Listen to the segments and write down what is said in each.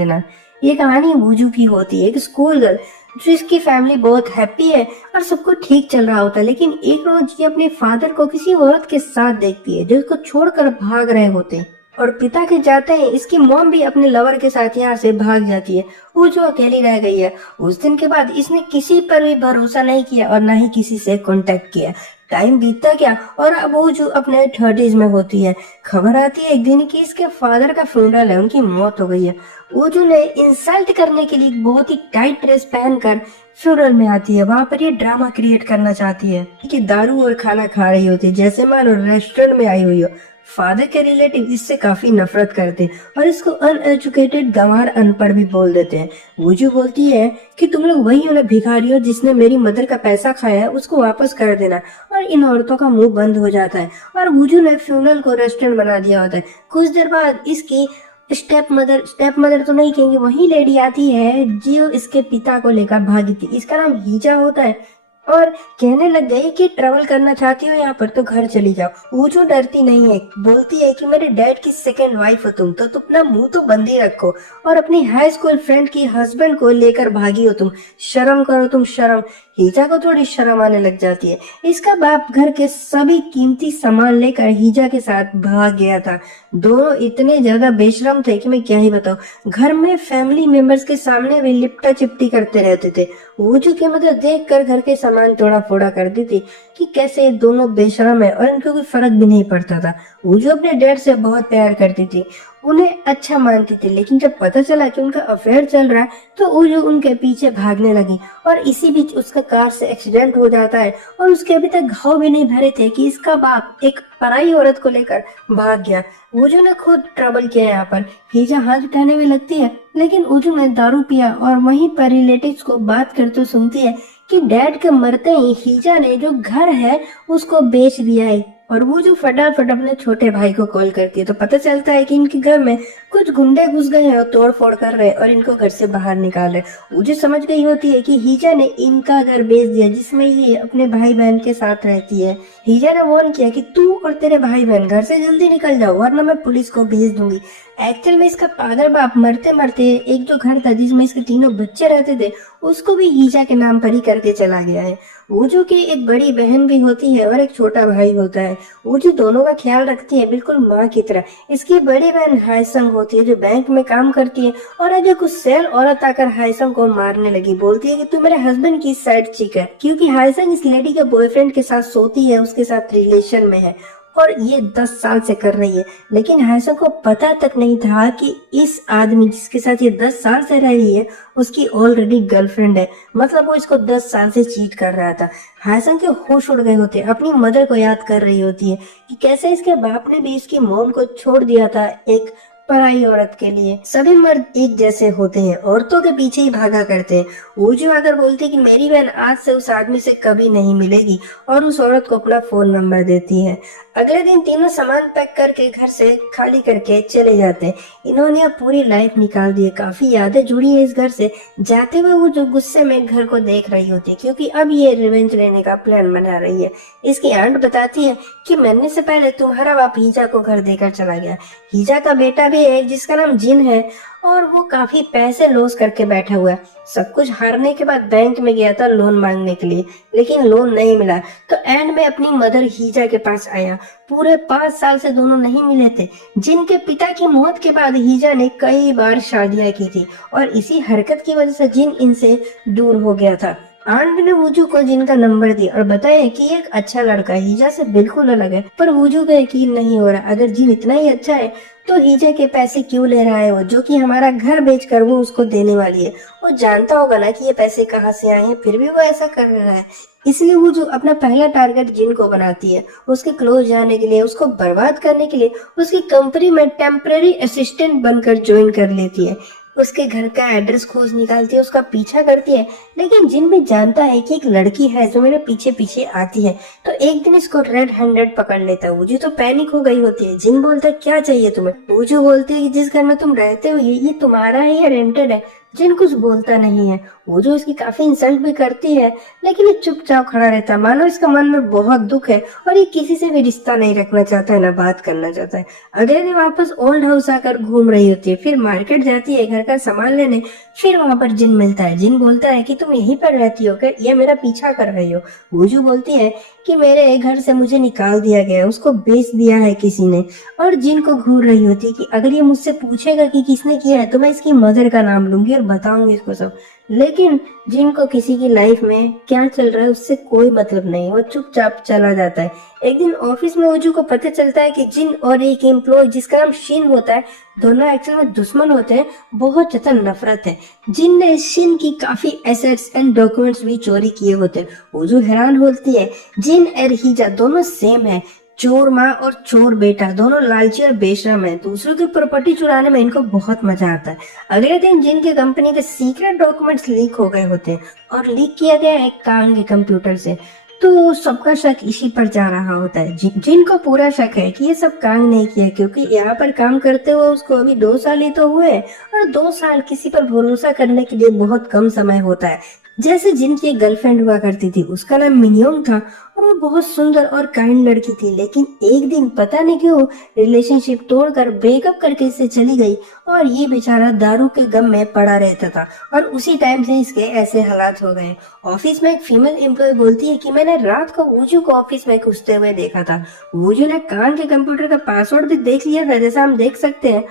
देना। ये कहानी वूजू की होती है, एक स्कूल गर्ल जिसकी फैमिली बहुत हैप्पी है और सब कुछ ठीक चल रहा होता है, लेकिन एक रोज ये अपने फादर को किसी औरत के साथ देखती है जो इसको छोड़कर भाग रहे होते हैं और पिता के जाते हैं इसकी मॉम भी अपने लवर के साथ यहाँ से भाग जाती है। वो जो अकेली रह गई है। उस दिन के बाद इसने किसी पर भी भरोसा नहीं किया और ना ही किसी से कांटेक्ट किया। टाइम बीतता गया और अब वो जो अपने 30s में होती है। खबर आती है एक दिन की इसके फादर का फ्यूनरल है, उनकी मौत हो गई है। वो जो ने इंसल्ट करने के लिए बहुत ही टाइट ड्रेस पहनकर फ्यूनरल में आती है। वहां पर ये ड्रामा क्रिएट करना चाहती है कि दारू और खाना खा रही होती है जैसे मानो रेस्टोरेंट में आई हुई हो। फादर के रिलेटिव इससे काफी नफरत करते हैं और इसको अनएजुकेटेड गंवार अनपढ़ भी बोल देते हैं। वूजू बोलती है कि तुम लोग वही हो ना भिखारी हो जिसने मेरी मदर का पैसा खाया है, उसको वापस कर देना। और इन औरतों का मुंह बंद हो जाता है और वूजू ने फ्यूनरल को रेस्टोरेंट बना दिया होता है। कुछ देर बाद इसकी स्टेप मदर तो नहीं कहेंगे, वही लेडी आती है जो इसके पिता को लेकर भागी थी। इसका नाम हीजा होता है और कहने लग गई कि ट्रेवल करना चाहती हो यहाँ पर तो घर चली जाओ। वो जो डरती नहीं है, बोलती है कि मेरे डैड की सेकंड वाइफ हो तुम तो अपना मुंह तो बंद ही रखो और अपनी हाई स्कूल फ्रेंड की हस्बैंड को लेकर भागी हो तुम, शर्म करो तुम शर्म। हीजा को थोड़ी शर्म आने लग जाती है। इसका बाप घर के सभी कीमती सामान लेकर हीजा के साथ भाग गया था। दोनों इतने ज्यादा बेशरम थे कि मैं क्या ही बताऊं। घर में फैमिली मेंबर्स के सामने भी लिपटा चिपटी करते रहते थे। वूजू की मदद देख कर घर के सामान तोड़ा फोड़ा करती थी कि कैसे ये दोनों बेशरम है और इनको कोई फर्क भी नहीं पड़ता था। वूजू अपने डैड से बहुत प्यार करती थी, उन्हें अच्छा मानती थी, लेकिन जब पता चला कि उनका अफेयर चल रहा है तो वूजू उनके पीछे भागने लगी और इसी बीच उसका कार से एक्सीडेंट हो जाता है और उसके अभी तक घाव भी नहीं भरे थे कि इसका बाप एक पराई औरत को लेकर भाग गया। वूजू ने खुद ट्रबल किया यहाँ पर। हीजा हाथ उठाने में लगती है लेकिन वूजू ने दारू पिया और वहीं पर रिलेटिव्स को बात करते सुनती है कि डैड के मरते ही हीजा ने जो घर है उसको बेच दिया है। और वो जो फटाफट अपने छोटे भाई को कॉल करती है तो पता चलता है कि इनके घर में कुछ गुंडे घुस गए हैं और तोड़ फोड़ कर रहे हैं और इनको घर से बाहर निकाल रहे। मुझे समझ गई होती है कि हीजा ने इनका घर बेच दिया जिसमें ये अपने भाई बहन के साथ रहती है। हीजा ने वार्न किया कि तू और तेरे भाई बहन घर से जल्दी निकल जाओ वरना मैं पुलिस को भेज दूंगी। एक्चुअल में इसका पागल बाप मरते मरते एक जो घर था जिसमें इसके तीनों बच्चे रहते थे उसको भी हीजा के नाम पर ही करके चला गया है। वूजू की एक बड़ी बहन भी होती है और एक छोटा भाई होता है। वूजू दोनों का ख्याल रखती है बिल्कुल माँ की तरह। इसकी बड़ी बहन हायसंग होती है जो बैंक में काम करती है और आज कुछ सेल औरत आकर हायसंग को मारने लगी। बोलती है कि तू मेरे हस्बैंड की साइड चिक है, क्योंकि हायसंग इस लेडी के बॉयफ्रेंड के साथ सोती है, उसके साथ रिलेशन में है और ये 10 साल से कर रही है। लेकिन हायसंग को पता तक नहीं था कि इस आदमी जिसके साथ ये 10 साल से रह रही है उसकी ऑलरेडी गर्लफ्रेंड है, मतलब वो इसको 10 साल से चीट कर रहा था। हायसंग के होश उड़ गए होते, अपनी मदर को याद कर रही होती है कि कैसे इसके बाप ने भी इसकी मॉम को छोड़ दिया था एक पराई औरत के लिए। सभी मर्द एक जैसे होते हैं, औरतों के पीछे ही भागा करते हैं। वो जो अगर बोलती कि मेरी बहन आज से उस आदमी से कभी नहीं मिलेगी और उस औरत को अपना फोन नंबर देती है। अगले दिन तीनों सामान पैक करके घर से खाली करके चले जाते हैं। इन्होंने अब पूरी लाइफ निकाल दी है, काफी यादें जुड़ी है इस घर से। जाते हुए वो जो गुस्से में घर को देख रही होती है क्योंकि अब ये रिवेंज लेने का प्लान बना रही है। इसकी आंट बताती है कि मरने से पहले तुम्हारा बाप हीजा को घर देकर चला गया। हीजा का बेटा भी है जिसका नाम जिन है और वो काफी पैसे लॉस करके बैठा हुआ है। सब कुछ हारने के बाद बैंक में गया था लोन मांगने के लिए, लेकिन लोन नहीं मिला तो एंड में अपनी मदर हीजा के पास आया। पूरे 5 साल से दोनों नहीं मिले थे। जिनके पिता की मौत के बाद हीजा ने कई बार शादियां की थी और इसी हरकत की वजह से जिन इनसे दूर हो गया था। आंट ने वूजू को जिन का नंबर दिया और बताया कि ये एक अच्छा लड़का हीजा से बिल्कुल अलग है, पर वूजू का यकीन नहीं हो रहा। अगर जिन इतना ही अच्छा है तो हीजा के पैसे क्यों ले रहा है वो, जो कि हमारा घर बेचकर वो उसको देने वाली है। वो जानता होगा ना कि ये पैसे कहाँ से आए हैं, फिर भी वो ऐसा कर रहा है। इसलिए वो जो अपना पहला टारगेट जिन को बनाती है, उसके क्लोज जाने के लिए, उसको बर्बाद करने के लिए उसकी कंपनी में टेम्पररी असिस्टेंट बनकर ज्वाइन कर लेती है। उसके घर का एड्रेस खोज निकालती है, उसका पीछा करती है, लेकिन जिन भी जानता है कि एक लड़की है जो मेरे पीछे पीछे आती है, तो एक दिन इसको रेड हैंडेड पकड़ लेता है। वूजू तो पैनिक हो गई होती है। जिन बोलता है क्या चाहिए तुम्हें? वूजू बोलती है कि जिस घर में तुम रहते हो ये तुम्हारा है या रेंटेड है? जिन कुछ बोलता नहीं है। वो जो इसकी काफी इंसल्ट भी करती है, लेकिन ये चुपचाप खड़ा रहता है, मानो इसका मन में बहुत दुख है और ये किसी से भी रिश्ता नहीं रखना चाहता है, ना बात करना चाहता है। अगले दिन वापस ओल्ड हाउस आकर घूम रही होती है, फिर मार्केट जाती है घर का सामान लेने। फिर वहां पर जिन मिलता है। जिन बोलता है कि तुम यहीं पर रहती हो क्या, ये मेरा पीछा कर रही हो। वूजू बोलती है कि मेरे घर से मुझे निकाल दिया गया है, उसको बेच दिया है किसी ने। और जिन को घूर रही होती है कि अगर ये मुझसे पूछेगा कि किसने किया है तो मैं इसकी मदर का नाम लूंगी और बताऊंगी इसको सब। लेकिन जिनको किसी की लाइफ में क्या चल रहा है उससे कोई मतलब नहीं, वो चुपचाप चला जाता है। एक दिन ऑफिस में उजू को पता चलता है कि जिन और एक एम्प्लॉय जिसका नाम शिन होता है, दोनों एक्चुअल में दुश्मन होते हैं, बहुत ज्यादा नफरत है। जिन ने शिन की काफी एसेट्स एंड डॉक्यूमेंट्स भी चोरी किए होते हैं। उजू हैरान होती है, जिन और हीजा दोनों सेम है, चोर माँ और चोर बेटा, दोनों लालची और बेशरम है। दूसरों की प्रॉपर्टी चुराने में इनको बहुत मजा आता है। अगले दिन जिन के कंपनी के सीक्रेट डॉक्यूमेंट्स लीक हो गए होते हैं और लीक किया गया है एक कांग के कंप्यूटर से, तो सबका शक इसी पर जा रहा होता है। जिनको पूरा शक है कि ये सब कांग नहीं किया, क्योंकि यहाँ पर काम करते हुए उसको अभी 2 साल ही तो हुए और 2 साल किसी पर भरोसा करने के लिए बहुत कम समय होता है। जैसे जिनकी गर्लफ्रेंड हुआ करती थी, उसका नाम मिनियोंग था और वो बहुत सुंदर और काइंड लड़की थी। लेकिन एक दिन पता नहीं क्यों रिलेशनशिप तोड़कर ब्रेकअप करके इससे चली गई और ये बेचारा दारू के गम में पड़ा रहता था और उसी टाइम से इसके ऐसे हालात हो गए। ऑफिस में एक फीमेल एम्प्लॉय बोलती है कि मैंने रात को वूजू को ऑफिस में घुसते हुए देखा था। वूजू ने कान के कंप्यूटर का पासवर्ड भी देख लिया था, जैसा हम देख सकते हैं,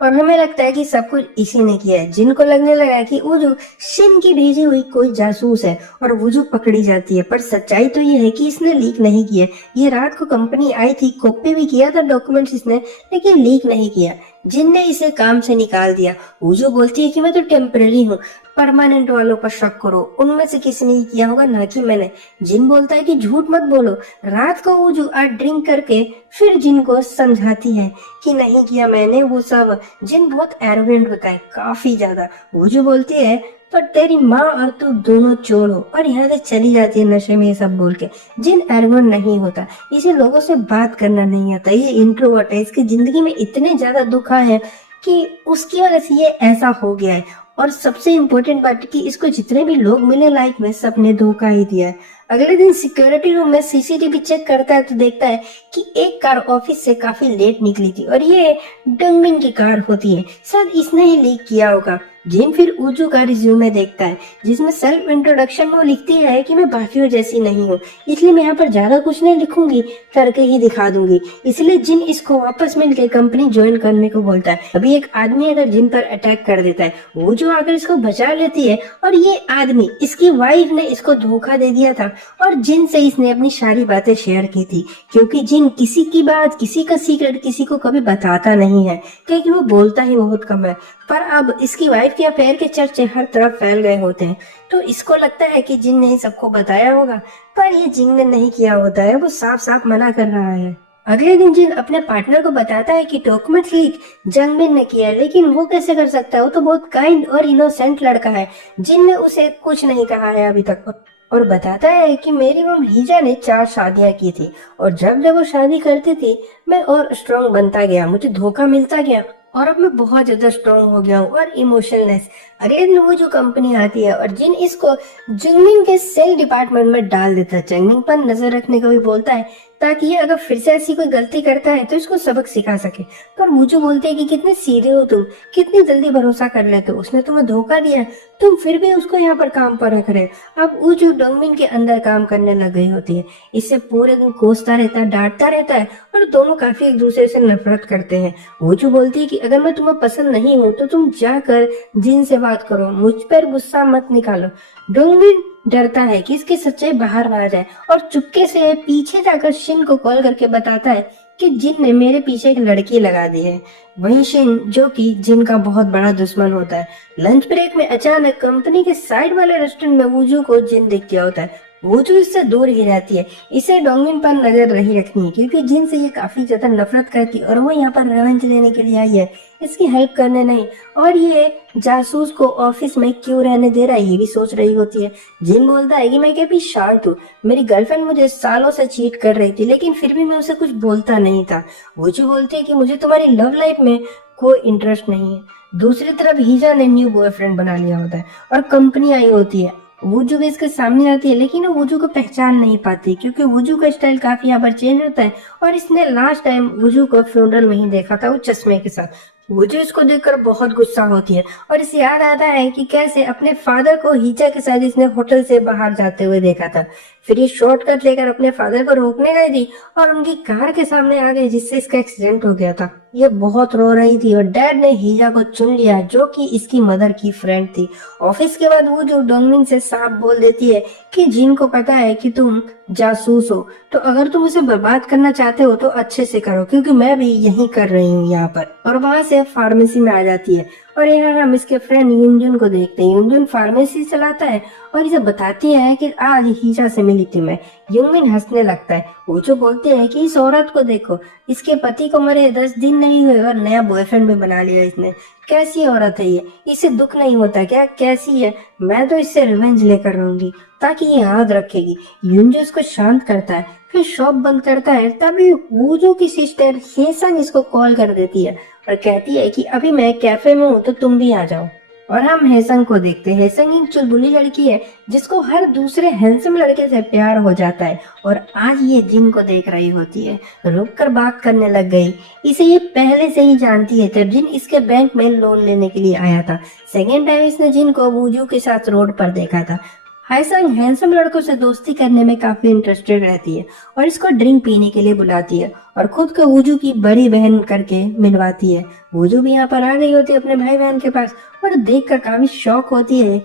और हमें लगता है कि सब कुछ इसी ने किया है। जिनको लगने लगा कि वुजू शिन की भेजी हुई कोई जासूस है और वुजू पकड़ी जाती है, पर सच्चाई तो ये है कि इसने लीक नहीं किया। ये रात को कंपनी आई थी, कॉपी भी किया था डॉक्यूमेंट्स इसने, लेकिन लीक नहीं किया। जिन ने इसे काम से निकाल दिया। वुजू बोलती है कि मैं तो टेम्पररी हूँ, परमानेंट वालों पर शक करो, उनमें से किसी ने किया होगा, ना कि मैंने। जिन बोलता है कि झूठ मत बोलो। रात को वुजू आज ड्रिंक करके फिर जिन को समझाती है कि नहीं किया मैंने वो सब। जिन बहुत एरोगेंट होता है, काफी ज्यादा। वुजू बोलती है पर तेरी माँ और तू दोनों चोर हो, और यहाँ से चली जाती है नशे में ये सब बोल के। जिन एरोगेंट नहीं होता, इसे लोगों से बात करना नहीं आता, ये इंट्रोवर्ट है, इसकी जिंदगी में इतने ज्यादा दुख आए हैं कि उसकी वजह से ये ऐसा हो गया है। और सबसे इम्पोर्टेंट बात कि इसको जितने भी लोग मिले लाइफ में, सबने धोखा ही दिया है। अगले दिन सिक्योरिटी रूम में सीसीटीवी चेक करता है तो देखता है कि एक कार ऑफिस से काफी लेट निकली थी और ये डंगमिन की कार होती है, शायद इसने ही लीक किया होगा। जिन फिर उजू का रिज्यूमे देखता है, जिसमें सेल्फ इंट्रोडक्शन में वो लिखती है कि मैं बाकियों जैसी नहीं हूँ, इसलिए मैं यहाँ पर ज्यादा कुछ नहीं लिखूंगी, करके ही दिखा दूंगी। इसलिए जिन इसको वापस मिलकर कंपनी ज्वाइन करने को बोलता है। अभी एक आदमी अगर जिन पर अटैक कर देता है, वो जो आकर इसको बचा लेती है, और ये आदमी इसकी वाइफ ने इसको धोखा दे दिया था और जिन से इसने अपनी सारी बातें शेयर की थी, क्योंकि जिन किसी की बात, किसी का सीक्रेट किसी को कभी बताता नहीं है, क्योंकि वो बोलता ही बहुत कम है। पर अब इसकी वाइफ के अफेयर के चर्चे हर तरफ फैल गए होते हैं, तो इसको लगता है कि जिन ने सबको बताया होगा, पर ये जिन ने नहीं किया होता है, वो साफ साफ मना कर रहा है। अगले दिन जिन अपने पार्टनर को बताता है कि डॉक्यूमेंट लीक जंगमिन ने किया है, लेकिन वो कैसे कर सकता है, वो तो बहुत काइंड और इनोसेंट लड़का है। जिन ने उसे कुछ नहीं कहा है अभी तक, और बताता है कि मेरी मम हीजा ने 4 शादियां की थी और जब जब वो शादी करती थी मैं और स्ट्रॉन्ग बनता गया, मुझे धोखा मिलता गया और अब मैं बहुत ज्यादा स्ट्रॉन्ग हो गया हूँ और इमोशनलेस। अगले दिन वो जो कंपनी आती है और जिन इसको जंगमिन के सेल डिपार्टमेंट में डाल देता है। जंगमिन पर नजर रखने को भी बोलता है ताकि ये अगर फिर से ऐसी कोई गलती करता है तो इसको सबक सिखा सके। पर मुझे बोलते हैं कि कितने सीधे हो तुम, कितनी जल्दी भरोसा कर लेते हो, उसने तुम्हें धोखा दिया, तुम फिर भी उसको यहाँ पर काम पर रख रहे हो। अब वो जो डंगमिन के अंदर काम करने लग गई होती है, इससे पूरे दिन कोसता रहता है, डांटता रहता है और दोनों काफी एक दूसरे से नफरत करते हैं। वो जो बोलती है कि अगर मैं तुम्हें पसंद नहीं हूँ तो तुम जाकर जिन से बात करो, मुझ पर गुस्सा मत निकालो। डंगमिन डरता है कि इसकी सच्चाई बाहर आ जाए और चुपके से पीछे जाकर शिन को कॉल करके बताता है कि जिन ने मेरे पीछे एक लड़की लगा दी है। वही शिन जो कि जिन का बहुत बड़ा दुश्मन होता है। लंच ब्रेक में अचानक कंपनी के साइड वाले रेस्टोरेंट में वुजू को जिन दिख गया होता है। वुजू इससे दूर ही रहती है, इसे डोंगमिन पर नजर नहीं रखनी है क्योंकि जिन से ये काफी ज्यादा नफरत करती है और वो यहाँ पर रिवेंज लेने के लिए आई है, इसकी हेल्प करने नहीं। और ये जासूस को ऑफिस में क्यों रहने दे रहा है ये भी सोच रही होती है। जिन बोलता है कि मैं क्या भी शांत हूँ, मेरी गर्लफ्रेंड मुझे सालों से चीट कर रही थी लेकिन फिर भी मैं उसे कुछ बोलता नहीं था। वुजू बोलती है कि मुझे तुम्हारी लव लाइफ में कोई इंटरेस्ट नहीं है। दूसरी तरफ हीजा ने न्यू बॉयफ्रेंड बना लिया होता है और कंपनी आई होती है। वुजू भी इसके सामने आती है, लेकिन वो वुजू को पहचान नहीं पाती क्योंकि वुजू का स्टाइल काफी यहाँ पर चेंज होता है और इसने लास्ट टाइम वुजू को फ्यूनरल में ही देखा था, वो चश्मे के साथ। वुजू इसको देखकर बहुत गुस्सा होती है और इसे याद आता है कि कैसे अपने फादर को हीजा के साथ इसने होटल से बाहर जाते हुए देखा था। फिर ये शॉर्टकट लेकर अपने फादर को रोकने गई थी और उनकी कार के सामने आ गई, जिससे इसका एक्सीडेंट हो गया था। ये बहुत रो रही थी और डैड ने हीजा को चुन लिया, जो कि इसकी मदर की फ्रेंड थी। ऑफिस के बाद वो जो डोंगमिन से साफ बोल देती है कि जिन को पता है कि तुम जासूस हो, तो अगर तुम उसे बर्बाद करना चाहते हो तो अच्छे से करो, क्योंकि मैं भी यही कर रही हूँ यहाँ पर। और वहां से फार्मेसी में आ जाती है और यहाँ हम इसके फ्रेंड युनजुन को देखते हैं। युनजुन फार्मेसी चलाता है और इसे बताती है कि आज हीजा से मिली थी मैं। युंगमिन हंसने लगता है। वो जो बोलते हैं कि इस औरत को देखो, इसके पति को मरे 10 दिन नहीं हुए और नया बॉयफ्रेंड भी बना लिया इसने। कैसी औरत है ये, इसे दुख नहीं होता क्या? कैसी है? मैं तो इससे रिवेंज लेकर रहूंगी ताकि ये याद रखेगी। युनजो इसको शांत करता है, फिर शॉप बंद करता है। तभी वूजू की सिस्टर हेसंग इसको कॉल कर देती है और कहती है कि अभी मैं कैफे में हूँ तो तुम भी आ जाओ। और हम हेसंग को देखते हैं। हेसंग एक चुलबुली लड़की है जिसको हर दूसरे हैंडसम लड़के से प्यार हो जाता है और आज ये जिन को देख रही होती है। रुक कर बात करने लग गई। इसे ये पहले से ही जानती है जब जिन इसके बैंक में लोन लेने के लिए आया था। सेकेंड टाइम इसने जिन को वूजू के साथ रोड पर देखा था। हाईसंग हैंडसम लड़कों से दोस्ती करने में काफी इंटरेस्टेड रहती है और इसको ड्रिंक पीने के लिए बुलाती है और खुद को वूजू की बड़ी बहन करके मिलवाती है। वूजू भी यहाँ पर आ गई होती है अपने भाई बहन के पास और देखकर काफी शौक होती है।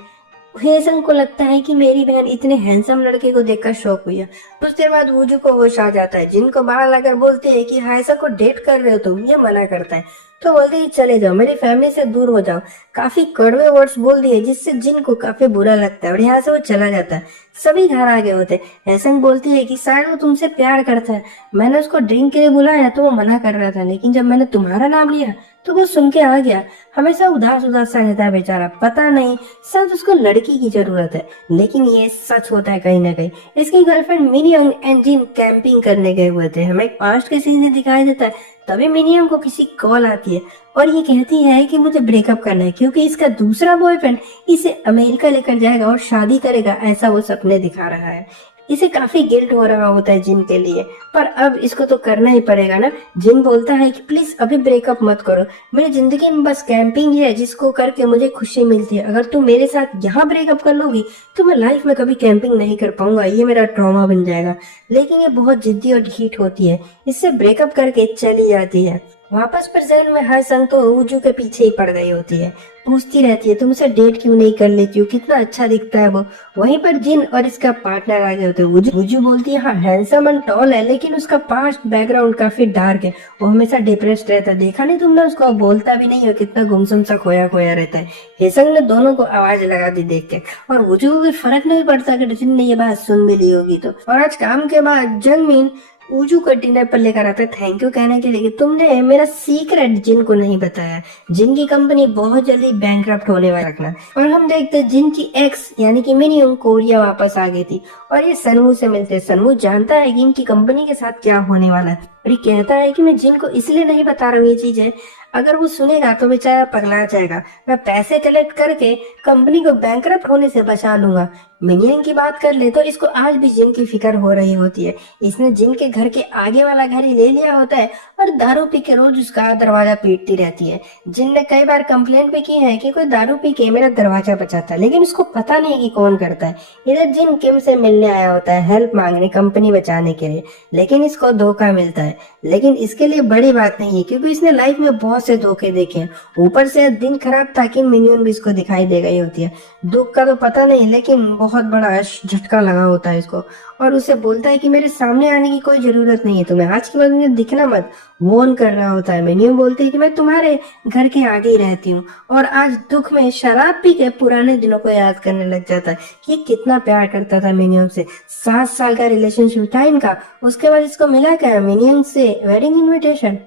हेसंग को लगता है कि मेरी बहन इतने हैंडसम लड़के को देखकर शौक हुई है। कुछ देर बाद वूजू को होश आ जाता है। जिनको बाहर लाकर बोलते हैं कि हाईसंग को डेट कर रहे हो तुम, ये मना करता है। तो बोलते ही चले जाओ, मेरी फैमिली से दूर हो जाओ। काफी कड़वे वर्ड्स बोल दिए जिससे जिन को काफी बुरा लगता है और यहाँ से वो चला जाता है। सभी घर आ गए होते। हैसंग बोलती है कि शायद वो तुमसे प्यार करता है। मैंने उसको ड्रिंक के लिए बुलाया तो वो मना कर रहा था, लेकिन जब मैंने तुम्हारा नाम लिया तो वो सुन के आ गया। हमेशा उदास उदास सा रहता है बेचारा, पता नहीं शायद उसको लड़की की जरूरत है। लेकिन ये सच होता है कहीं ना कहीं। इसकी गर्लफ्रेंड मिनियंग एंड जिन कैंपिंग करने गए हुए थे। हमें पास्ट के सीन दिखाई देता है। तभी मिनियंग को किसी कॉल आती है और ये कहती है कि मुझे ब्रेकअप करना है क्योंकि इसका दूसरा बॉयफ्रेंड इसे अमेरिका लेकर जाएगा और शादी करेगा, ऐसा वो सपने दिखा रहा है। इसे काफी गिल्ट हो रहा होता है जिन के लिए, पर अब इसको तो करना ही पड़ेगा ना। जिन बोलता है कि प्लीज अभी ब्रेकअप मत करो, मेरी जिंदगी में बस कैंपिंग ही है जिसको करके मुझे खुशी मिलती है। अगर तुम मेरे साथ यहाँ ब्रेकअप कर लोगी तो मैं लाइफ में कभी कैंपिंग नहीं कर पाऊंगा, ये मेरा ट्रॉमा बन जाएगा। लेकिन ये बहुत जिद्दी और ढीठ होती है, इससे ब्रेकअप करके चली जाती है। वापस प्रेजेंट में हाईसंग तो वूजू के पीछे ही पड़ गई होती है। पूछती रहती है तुम उसे डेट क्यों नहीं कर लेती हो, कितना अच्छा दिखता है वो। वहीं पर जिन और इसका पार्टनर आ गए होते हैं। वूजू बोलती है हाँ हैंडसम एंड टॉल है, लेकिन उसका पास्ट बैकग्राउंड काफी डार्क है। वो हमेशा डिप्रेस्ड रहता है, देखा नहीं तुमने उसको, बोलता भी नहीं हो, कितना गुमसुम सा खोया खोया रहता है। हेसंग ने दोनों को आवाज लगा दी देख के, और वूजू को भी फर्क नहीं पड़ता कि जिन ने ये बात सुन भी ली होगी तो। और आज काम के बाद जंगमिन वूजू को डिनर पर लेकर आता है थैंक यू कहने के लिए कि तुमने मेरा सीक्रेट जिन को नहीं बताया। जिन की कंपनी बहुत जल्दी बैंकरप्ट होने वाला रखना। और हम देखते हैं जिन की एक्स यानी कि मिनियंग कोरिया वापस आ गई थी और ये सनवू से मिलते हैं। सनवू जानता है कि इनकी कंपनी के साथ क्या होने वाला है और ये कहता है कि मैं जिन को इसलिए नहीं बता रहा हूँ ये चीजें, अगर वो सुनेगा तो बेचारा पगला जाएगा। मैं पैसे कलेक्ट करके कंपनी को बैंकरप्ट होने से बचा लूंगा। मिनियन की बात कर ले तो इसको आज भी जिन की फिक्र हो रही होती है। इसने जिन के घर के आगे वाला घर ही ले लिया होता है और दारू पी के रोज उसका दरवाजा पीटती रहती है। जिन ने कई बार कंप्लेंट भी की है कि कोई दारू पी के मेरा दरवाजा बचाता है, लेकिन उसको पता नहीं कि कौन करता है। इधर जिन किम से मिलने आया होता है हेल्प मांगने कंपनी बचाने के लिए, लेकिन इसको धोखा मिलता है। लेकिन इसके लिए बड़ी बात नहीं है क्योंकि इसने लाइफ में बहुत से धोखे देखे हैं। ऊपर से दिन खराब था कि मिनियन भी इसको दिखाई दे गई होती है। दुख का तो पता नहीं, लेकिन बहुत बड़ा झटका लगा होता है इसको और उसे बोलता है कि मेरे सामने आने की कोई जरूरत नहीं है तुम्हें, आज के बाद मुझे दिखना मत, वॉर्न कर रहा होता है। मिनियन बोलती है कि मैं तुम्हारे घर के आगे ही रहती हूँ और आज दुख में शराब पी के पुराने दिनों को याद करने लग जाता है कि कितना प्यार करता था मिनियन से। 7 साल का रिलेशनशिप था इनका, उसके बाद इसको मिला क्या मिनियन से वेडिंग इन्विटेशन।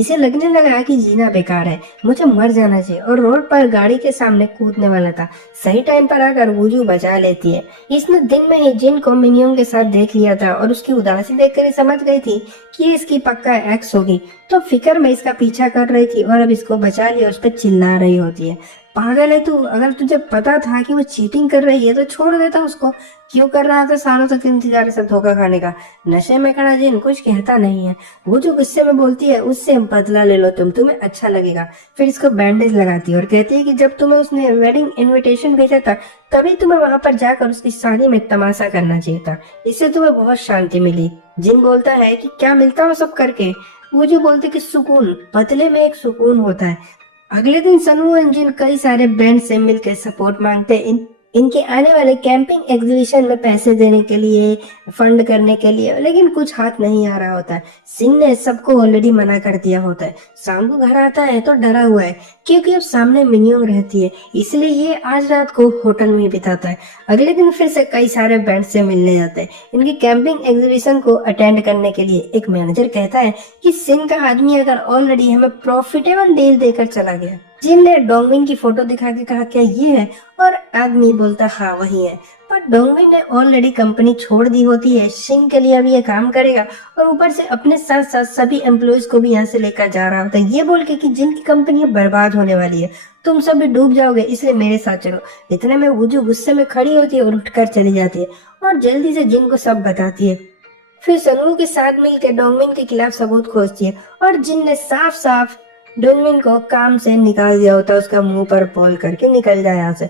इसे लगने लगा कि जीना बेकार है, मुझे मर जाना चाहिए, और रोड पर गाड़ी के सामने कूदने वाला था। सही टाइम पर आकर वूजू बचा लेती है। इसने दिन में ही जिन को मिनियन के साथ देख लिया था और उसकी उदासी देखकर ही समझ गई थी कि ये इसकी पक्का एक्स होगी, तो फिक्र में इसका पीछा कर रही थी और अब इसको बचा लिया उस पर चिल्ला रही होती है। पागल है तू, अगर तुझे पता था कि वो चीटिंग कर रही है तो छोड़ देता उसको, क्यों कर रहा था सालों तक इंतजार से धोखा खाने का। नशे में खड़ा जिन कुछ कहता नहीं है। वो जो गुस्से में बोलती है उससे बदला ले लो तुम्हें अच्छा लगेगा। फिर इसको बैंडेज लगाती है और कहती है कि जब तुम्हें उसने वेडिंग इनविटेशन भेजा था तभी तुम्हें वहां पर जाकर उसकी शादी में तमाशा करना चाहिए था, इससे तुम्हें बहुत शांति मिली। जिन बोलता है कि क्या मिलता हो सब करके। वो जो बोलते कि सुकून, बदले में एक सुकून होता है। अगले दिन सनू और जिन कई सारे ब्रांड से मिलकर सपोर्ट मांगते हैं इनके आने वाले कैंपिंग एग्जीबिशन में पैसे देने के लिए, फंड करने के लिए, लेकिन कुछ हाथ नहीं आ रहा होता है। सिंह ने सबको ऑलरेडी मना कर दिया होता है। शाम को घर आता है तो डरा हुआ है क्योंकि अब सामने मिनियन रहती है, इसलिए ये आज रात को होटल में बिताता है। अगले दिन फिर से कई सारे बैंड से मिलने जाते हैं इनकी कैंपिंग एग्जीबिशन को अटेंड करने के लिए। एक मैनेजर कहता है कि सिंह का आदमी अगर ऑलरेडी हमें प्रॉफिटेबल डील देकर चला गया। जिन ने डोंगविन की फोटो दिखा के कहा क्या ये है, और आदमी बोलता हाँ वही है, पर डोंगविन ने ऑलरेडी कंपनी छोड़ दी होती है। सिंह के लिए अभी ये काम करेगा और ऊपर से अपने साथ साथ सभी एम्प्लॉयज को भी यहाँ से लेकर जा रहा होता है, ये बोल के कि जिनकी कंपनी बर्बाद होने वाली है, तुम सब भी डूब जाओगे, इसलिए मेरे साथ चलो। इतने में वुजू गुस्से में खड़ी होती है और उठकर चली जाती है और जल्दी से जिन को सब बताती है। फिर सनू के साथ मिलकर डोंगविन के खिलाफ सबूत खोजती है और जिन ने साफ साफ डोंगविन को काम से निकाल दिया होता है, उसका मुंह पर बोल करके निकल जाए यहाँ से।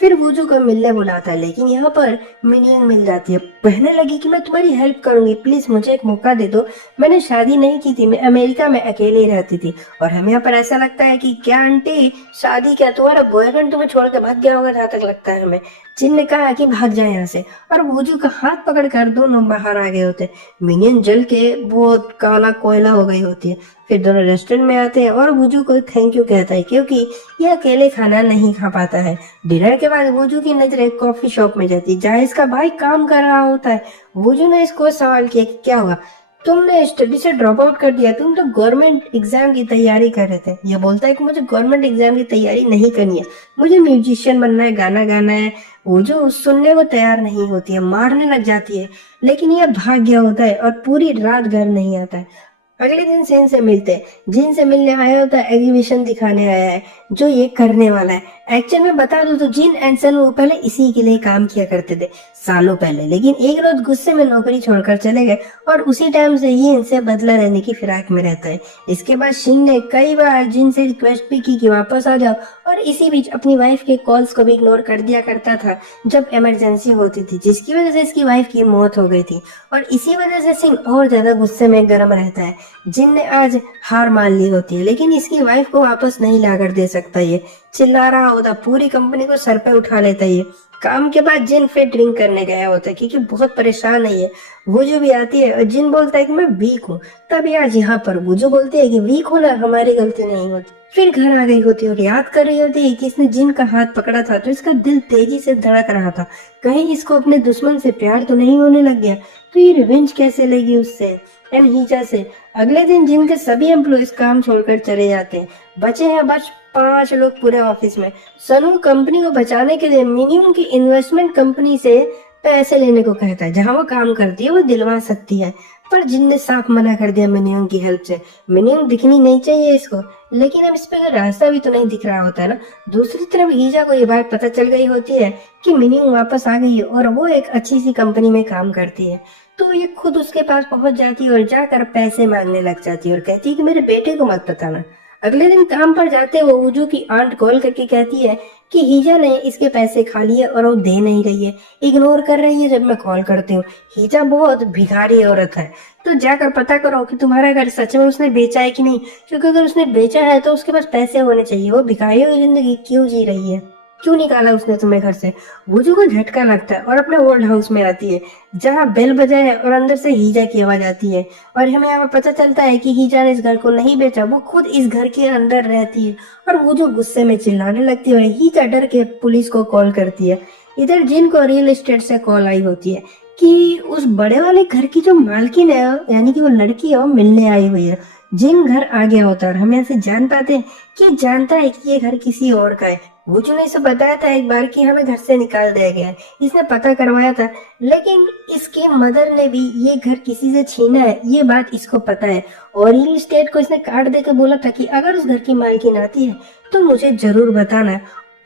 फिर वूजू को मिलने बुलाता है, लेकिन यहाँ पर मिनियन मिल जाती है। कहने लगी कि मैं तुम्हारी हेल्प करूंगी, प्लीज मुझे एक मौका दे दो, मैंने शादी नहीं की थी, मैं अमेरिका में अकेले ही रहती थी और हमें यहाँ पर ऐसा लगता है कि क्या आंटी शादी क्या, तुम्हारा बॉयफ्रेंड तुम्हें छोड़ के भाग गया होगा जहाँ तक लगता है हमें। जिन ने कहा कि भाग जाए यहाँ से और वूजू का हाथ पकड़ कर दोनों बाहर आ गए होते। मिनियन जल के बहुत काला कोयला हो गई होती है। फिर दोनों रेस्टोरेंट में आते हैं और वूजू को थैंक यू कहता है क्योंकि ये अकेले खाना नहीं खा पाता है। डिनर के बाद वूजू की नजर एक कॉफी शॉप में जाती है जहाँ इसका भाई काम कर रहा होता है। वूजू ने इसको सवाल किया कि क्या हुआ, तुमने स्टडी से ड्रॉप आउट कर दिया, तुम तो गवर्नमेंट एग्जाम की तैयारी कर रहे थे। ये बोलता है कि मुझे गवर्नमेंट एग्जाम की तैयारी नहीं करनी है, मुझे म्यूजिशियन बनना है, गाना गाना है। वो जो सुनने को तैयार नहीं होती है, मारने लग जाती है, लेकिन ये भाग गया होता है और पूरी रात घर नहीं आता है। अगले दिन सेन से मिलते हैं। जिन से मिलने आया होता है एग्जीबिशन दिखाने आया है जो ये करने वाला है। एक्चुअल में बता दूं तो जिन एंड सन वो पहले इसी के लिए काम किया करते थे सालों पहले, लेकिन एक रोज गुस्से में नौकरी छोड़कर चले गए और उसी टाइम से ये इनसे बदला लेने की फिराक में रहता है। इसके बाद सिंह ने कई बार जिन से रिक्वेस्ट भी की कि वापस आ जाओ और इसी बीच अपनी वाइफ के कॉल्स को भी इग्नोर कर दिया करता था जब इमरजेंसी होती थी, जिसकी वजह से इसकी वाइफ की मौत हो गई थी और इसी वजह से सिंह और ज्यादा गुस्से में गर्म रहता है। जिन ने आज हार मान ली होती है लेकिन इसकी वाइफ को वापस नहीं लाकर दे सकता, ये चिल्ला रहा होता, पूरी कंपनी को सर पे उठा लेता है। ये काम के बाद जिन फिर ड्रिंक करने गया होता है क्योंकि बहुत परेशान है ये। वो जो भी आती है और जिन बोलता है कि मैं वीक हूँ, तब आज यहाँ पर वो जो बोलते है कि वीक होना हमारी गलती नहीं होती। फिर घर आ गई होती और याद कर रही होती है कि इसने जिन का हाथ पकड़ा था तो इसका दिल तेजी से धड़क रहा था, कहीं इसको अपने दुश्मन से प्यार तो नहीं होने लग गया, तो ये रिवेंज कैसे लेगी उससे एंड हीजा से। अगले दिन जिन के सभी एम्प्लॉइज काम छोड़कर चले जाते हैं, बचे हैं बस 5 लोग पूरे ऑफिस में। सनू कंपनी को बचाने के लिए मिनियम की इन्वेस्टमेंट कंपनी से पैसे लेने को कहता है, जहाँ वो काम करती है वो दिलवा सकती है, पर जिन ने साफ मना कर दिया मिनियम की हेल्प से। मिनियम दिखनी नहीं चाहिए इसको, लेकिन अब इस पे रास्ता भी तो नहीं दिख रहा होता है ना। दूसरी तरफ हीजा को ये बात पता चल गई होती है कि मिनियम वापस आ गई है और वो एक अच्छी सी कंपनी में काम करती है, तो ये खुद उसके पास पहुंच जाती है और जाकर पैसे मांगने लग जाती है और कहती है कि मेरे बेटे को मत बताना। अगले दिन काम पर जाते वो वूजू की आंट कॉल करके कहती है कि हीजा ने इसके पैसे खा लिए और वो दे नहीं रही है, इग्नोर कर रही है जब मैं कॉल करती हूँ। हीजा बहुत भिखारी औरत है, तो जाकर पता करो कि तुम्हारा घर सच में उसने बेचा है कि नहीं, क्योंकि अगर उसने बेचा है तो उसके पास पैसे होने चाहिए। वो भिखारियों की जिंदगी क्यों जी रही है, क्यों निकाला उसने तुम्हें घर से। वूजू को झटका लगता है और अपने ओल्ड हाउस में आती है जहाँ बेल बजा है और अंदर से हीजा की आवाज आती है और हमें यहाँ पता चलता है कि हीजा ने इस घर को नहीं बेचा, वो खुद इस घर के अंदर रहती है और वूजू गुस्से में चिल्लाने लगती है और हीजा डर के पुलिस को कॉल करती है। इधर जिन को रियल एस्टेट से कॉल आई होती है कि उस बड़े वाले घर की जो मालकिन है यानी कि वो लड़की है वो मिलने आई हुई है। जिन घर आ गया होता है और हम ऐसे जान पाते हैं कि जानता है कि ये घर किसी और का है। वुजू ने इसे बताया था एक बार कि हमें घर से निकाल दिया गया है, इसने पता करवाया था, लेकिन इसके मदर ने भी ये घर किसी से छीना है ये बात इसको पता है। और रियल स्टेट को इसने कार्ड देकर बोला था कि अगर उस घर की मालकिन आती है तो मुझे जरूर बताना।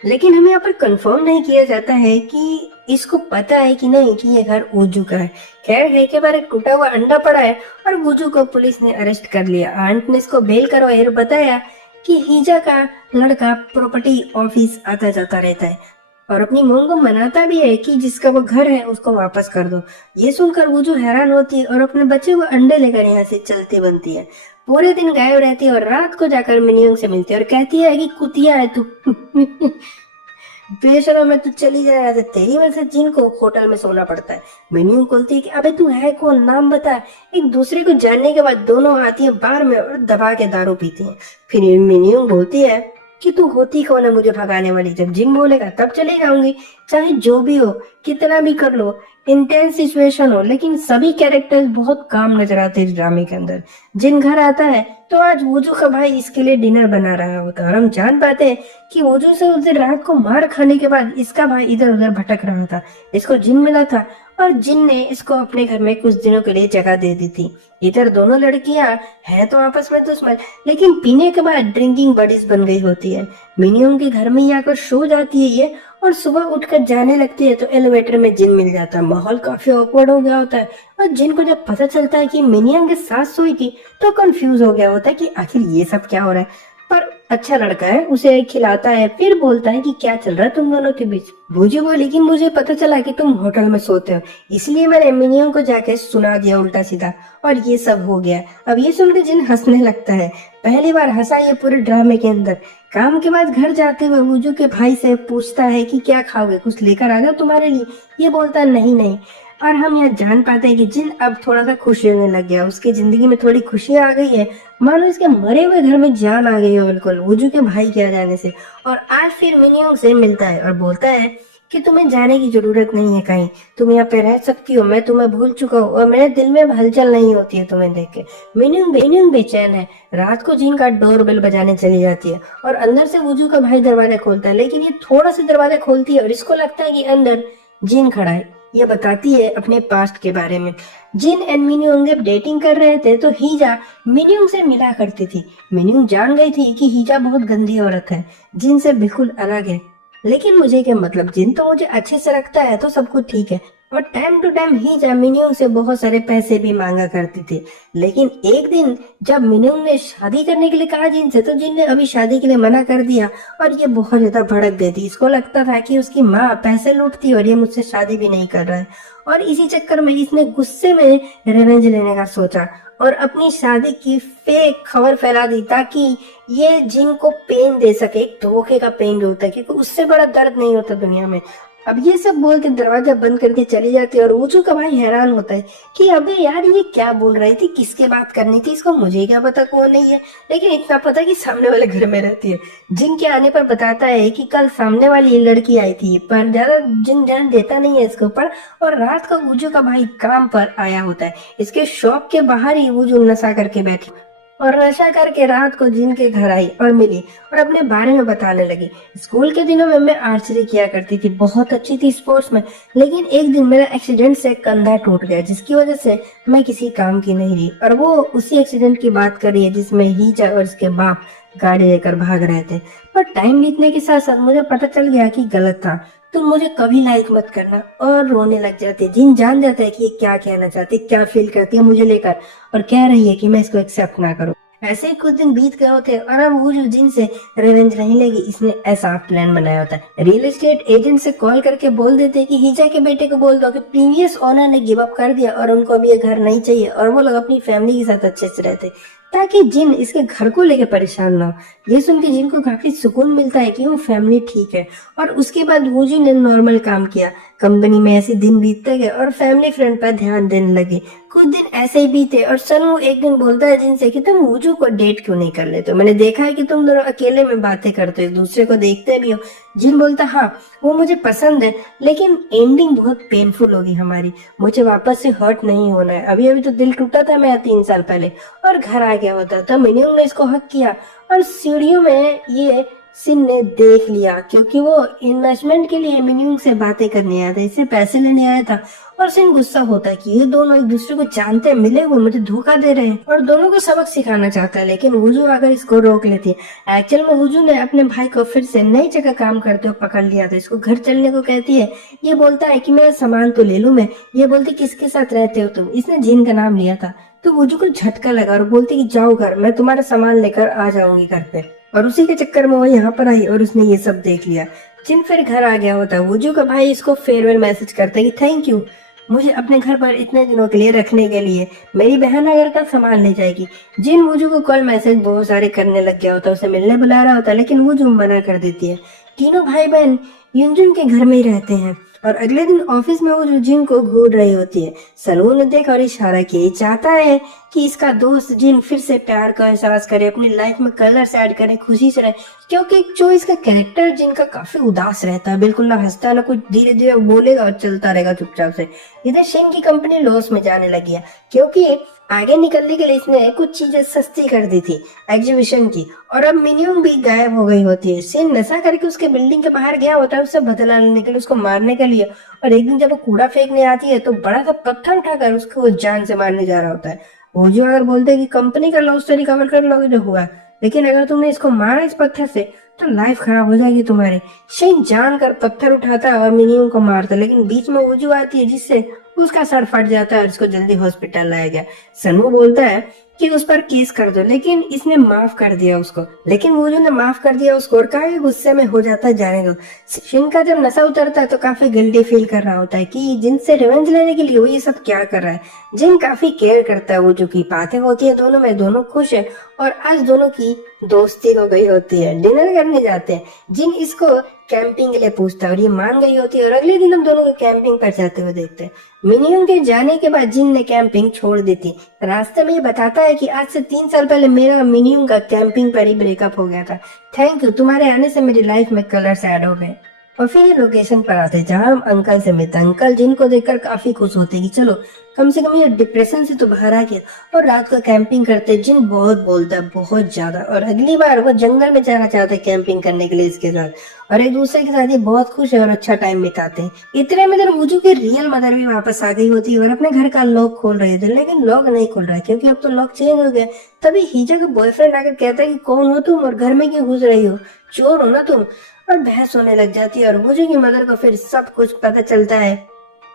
लेकिन हमें यहाँ पर कंफर्म नहीं किया जाता है कि इसको पता है कि नहीं कि ये घर वुजू का है। खैर है के बार एक टूटा हुआ अंडा पड़ा है और वुजू को पुलिस ने अरेस्ट कर लिया। आंट ने इसको बेल करवाया और बताया कि हीजा का लड़का प्रॉपर्टी ऑफिस आता जाता रहता है और अपनी मोम को मनाता भी है कि जिसका वो घर है उसको वापस कर दो। ये सुनकर वुजू हैरान होती है और अपने बच्चे को अंडे लेकर यहाँ से चलती बनती है। पूरे दिन गायब रहती है और रात को जाकर मिनियोंग से मिलती है और कहती है कि कुतिया है तू बेशरम में तू चली जाए यहाँ से, तेरी वजह से जिन को होटल में सोना पड़ता है। मिनियोंग बोलती है कि अबे तू है कौन, नाम बता। एक दूसरे को जानने के बाद दोनों आती है बार में और दबा के दारू पीती हैं। फिर मिनियोंग बोलती है कि तू होती कौन है मुझे भगाने वाली, जब जिन बोलेगा तब चले जाऊंगी, चाहे जो भी हो कितना भी कर लो, इंटेंस सिचुएशन हो। लेकिन सभी कैरेक्टर्स बहुत काम नजर आते हैं ड्रामे के अंदर। जिन घर आता है तो आज वुजू का भाई इसके लिए डिनर बना रहा होता है और हम जान पाते हैं कि वुजू से उस दिन रात को मार खाने के बाद इसका भाई इधर उधर भटक रहा था। इसको जिन मिला था और जिन ने इसको अपने घर में कुछ दिनों के लिए जगह दे दी थी। इधर दोनों लड़कियां हैं तो आपस में दुश्मन, लेकिन पीने के बाद ड्रिंकिंग बडीज बन गई होती है। मिनियोंग के घर में ही आकर सो जाती है ये और सुबह उठकर जाने लगती है तो एलिवेटर में जिन मिल जाता है। माहौल काफी ऑकवर्ड हो गया होता है और जिन को जब पता चलता है कि मिनियोंग के साथ सोई थी तो कंफ्यूज हो गया होता है कि आखिर ये सब क्या हो रहा है। पर अच्छा लड़का है, उसे खिलाता है, फिर बोलता है कि क्या चल रहा है तुम दोनों के बीच। मुझे बोली कि मुझे पता चला कि तुम होटल में सोते हो, इसलिए मैंने मिनियोंग को जाके सुना दिया उल्टा सीधा और ये सब हो गया। अब ये सुनकर जिन हंसने लगता है, पहली बार हंसा ये पूरे ड्रामे के अंदर। काम के बाद घर जाते हुए वुजू के भाई से पूछता है कि क्या खाओगे, कुछ लेकर आ जाओ तुम्हारे लिए। ये बोलता है नहीं नहीं। और हम यहाँ जान पाते हैं कि जिन अब थोड़ा सा खुश होने लग गया, उसकी जिंदगी में थोड़ी खुशी आ गई है, मानो इसके मरे हुए घर में जान आ गई है बिल्कुल वुजू के भाई के आ जाने से। और आज फिर मिनियोंग से मिलता है और बोलता है कि तुम्हें जाने की जरूरत नहीं है कहीं, तुम यहाँ पे रह सकती हो, मैं तुम्हें भूल चुका हूँ और मेरे दिल में हलचल नहीं होती है तुम्हें देख के। मिनियोंग बेचैन है। रात को जिन का डोरबेल बजाने चली जाती है और अंदर से वुजू का भाई दरवाजा खोलता है, लेकिन ये थोड़ा सा दरवाजा खोलती है और इसको लगता है कि अंदर जिन खड़ा है। ये बताती है अपने पास्ट के बारे में। जिन एंड मिनियोंग जब डेटिंग कर रहे थे तो हीजा मिनियोंग से मिला करती थी। मिनियोंग जान गई थी कि हीजा बहुत गंदी औरत है, जिन से बिल्कुल अलग है। लेकिन मुझे क्या मतलब, जिन तो मुझे अच्छे से रखता है तो सब कुछ ठीक है। और टाइम टू टाइम हीजा मिनियोंग से बहुत सारे पैसे भी मांगा करती थी। लेकिन एक दिन जब मिनियोंग ने शादी करने के लिए कहा जिन से, तो जिन ने अभी शादी के लिए मना कर दिया और ये बहुत ज्यादा भड़क गई थी। इसको लगता था कि उसकी माँ पैसे लूटती और ये मुझसे शादी भी नहीं कर रहा है। और इसी चक्कर में इसने गुस्से में रिवेंज लेने का सोचा और अपनी शादी की फेक खबर फैला दी ताकि ये जिन को पेन दे सके, एक धोखे का पेन जो होता है, क्योंकि उससे बड़ा दर्द नहीं होता दुनिया में। अब ये सब बोल के दरवाजा बंद करके चली जाती है और वुजू का भाई हैरान होता है कि अबे यार ये क्या बोल रही थी, किसके बात करनी थी इसको, मुझे क्या पता कौन नहीं है, लेकिन इतना पता कि सामने वाले घर में रहती है। जिन के आने पर बताता है कि कल सामने वाली लड़की आई थी, पर ज्यादा जिन ध्यान देता नहीं है इसके ऊपर। और रात को वुजू का भाई काम पर आया होता है, इसके शॉप के बाहर ही वुजू नशा करके बैठी और नशा करके रात को जिन के घर आई और मिली और अपने बारे में बताने लगी। स्कूल के दिनों में मैं आर्चरी किया करती थी, बहुत अच्छी थी स्पोर्ट्स में, लेकिन एक दिन मेरा एक्सीडेंट से कंधा टूट गया जिसकी वजह से मैं किसी काम की नहीं रही। और वो उसी एक्सीडेंट की बात कर रही है जिसमें हीजा और उसके बाप गाड़ी लेकर भाग रहे थे। पर टाइम बीतने के साथ साथ मुझे पता चल गया कि गलत था, तुम मुझे कभी लाइक मत करना। और रोने लग जाते। जिन जान जाता है कि ये क्या कहना चाहती, क्या फील करती है मुझे लेकर, और कह रही है कि मैं इसको एक्सेप्ट ना करूं। ऐसे ही कुछ दिन बीत गए होते और अब वो जो जिन से रिवेंज नहीं लेगी, इसने ऐसा प्लान बनाया होता है। रियल एस्टेट एजेंट से कॉल करके बोल देते कि हीजा के बेटे को बोल दो कि प्रीवियस ओनर ने गिव अप कर दिया और उनको अभी ये घर नहीं चाहिए और वो लोग अपनी फैमिली के साथ अच्छे से रहते, ताकि जिन इसके घर को लेके परेशान ना हो। ये सुन के जिन को काफी सुकून मिलता है कि वो फैमिली ठीक है। और उसके बाद वुजू ने नॉर्मल काम किया, कंपनी में ऐसे दिन बीतते गए और फैमिली फ्रेंड पर ध्यान देने लगे। कुछ दिन ऐसे ही बीते और सनू एक दिन बोलता है जिन से कि तुम वूजू को डेट क्यों नहीं कर लेते हो? मैंने देखा है कि तुम दोनों अकेले में बातें करते हो, एक दूसरे को देखते भी हो। जिन बोलता हाँ वो मुझे पसंद है, लेकिन एंडिंग बहुत पेनफुल होगी हमारी। मुझे वापस से हर्ट नहीं होना है। अभी अभी तो दिल टूटा था मेरा 3 साल पहले और घर आ गया होता। तब मिनियम ने इसको हक किया और सीढ़ियों में ये सिन ने देख लिया, क्योंकि वो इन्वेस्टमेंट के लिए मिनियम से बातें करने आया था, इससे पैसे लेने आया था। और सिन गुस्सा होता है कि ये दोनों एक दूसरे को जानते मिले हुए मुझे धोखा दे रहे हैं और दोनों को सबक सिखाना चाहता है। लेकिन वुजू आकर इसको रोक लेती है। एक्चुअल में वुजू ने अपने भाई को फिर से नई जगह काम करते हुए पकड़ लिया था। इसको घर चलने को कहती है। ये बोलता है कि मैं सामान तो ले लूं मैं। ये बोलती किसके साथ रहते हो तुम? इसने जिन का नाम लिया था। तो वुजू को झटका लगा और बोलती कि जाओ घर, मैं तुम्हारा सामान लेकर आ जाऊंगी घर पे। और उसी के चक्कर में वो यहाँ पर आई और उसने ये सब देख लिया। जिन फिर घर आ गया होता है। वुजू का भाई इसको फेयरवेल मैसेज करता है कि थैंक यू मुझे अपने घर पर इतने दिनों के लिए रखने के लिए। मेरी बहन अगर का सामान ले जाएगी। जिन वुजू को कॉल मैसेज बहुत सारे करने लग गया होता है, उसे मिलने बुला रहा होता है, लेकिन वुजू मना कर देती है। तीनों भाई बहन युनजुन के घर में ही रहते हैं और अगले दिन ऑफिस में वो जो जिन को घूर रही होती है। सलू ने देखा और इशारा किया, चाहता है कि इसका दोस्त जिन फिर से प्यार का एहसास करे, अपनी लाइफ में कलर्स ऐड करे, खुशी से रहे। क्योंकि जो इसका कैरेक्टर जिनका काफी उदास रहता है, बिल्कुल ना हंसता ना कुछ, धीरे धीरे बोलेगा और चलता रहेगा चुपचाप से। इधर शिन की कंपनी लॉस में जाने लगी है, क्योंकि आगे निकलने के लिए इसने कुछ चीजें सस्ती कर दी थी एग्जीबिशन की। और अब मिनियम भी गायब हो गई होती है। सिन नशा करके उसके बिल्डिंग के बाहर गया होता है उससे बदला लेने के लिए, उसको मारने के लिए। और एक दिन जब वो कूड़ा फेंकने आती है तो बड़ा सा पत्थर उठाकर उसको जान से मारने जा रहा होता है। वो जो अगर बोलते हैं कि कंपनी का लॉस तो रिकवर कर लोगे जो हुआ, लेकिन अगर तुमने इसको मारा इस पत्थर से तो लाइफ खराब हो जाएगी तुम्हारी। शेन जानकर पत्थर उठाता है और मिनियम को मारता है, लेकिन बीच में वुजू आती है जिससे उसका सर फट जाता है और इसको जल्दी हॉस्पिटल लाया गया। सनू बोलता है कि उस पर केस कर दो, लेकिन इसने माफ कर दिया उसको। लेकिन वुजू ने माफ कर दिया उसको और काफी गुस्से में हो जाता है, जाने दो। शिन का जब नशा उतरता है तो काफी गिल्टी फील कर रहा होता है कि जिनसे रिवेंज लेने के लिए वो ये सब क्या कर रहा है। जिन काफी केयर करता है वुजू की, बातें होती है दोनों में, दोनों खुश है और आज दोनों की दोस्ती हो गई होती है। डिनर करने जाते हैं। जिन इसको कैंपिंग के लिए पूछता है और ये मान गई होती है और अगले दिन हम दोनों को कैंपिंग पर जाते हुए देखते हैं। मिनियम के जाने के बाद जिन ने कैंपिंग छोड़ दी थी। रास्ते में ये बताता है कि आज से 3 साल पहले मेरा मिनियम का कैंपिंग पर ही ब्रेकअप हो गया था। थैंक यू, तुम्हारे आने से मेरी लाइफ में कलर्स ऐड हो गए। और फिर ये लोकेशन पर आते हैं जहाँ हम अंकल से मिलते हैं। अंकल जिनको देखकर काफी खुश होते हैं कि चलो कम से कम ये डिप्रेशन से तो बाहर आ गया। और रात को कैंपिंग करते हैं। जिन बहुत बोलता है, बहुत ज्यादा, और अगली बार वो जंगल में जाना चाहता है कैंपिंग करने के लिए इसके साथ। और एक दूसरे के साथ ये बहुत खुश है और अच्छा टाइम बिताते हैं। इतने में इधर वुजू की रियल मदर भी वापस आ गई होती है और अपने घर का लॉक खोल रहे थे, लेकिन लॉक नहीं खोल रहा है क्योंकि अब तो लॉक चेंज हो गया। तभी हीजा का बॉयफ्रेंड आकर कहता है कि कौन हो तुम और घर में क्यों घुस रही हो, चोर हो ना तुम। और बहस होने लग जाती है और वुजू की मदर को फिर सब कुछ पता चलता है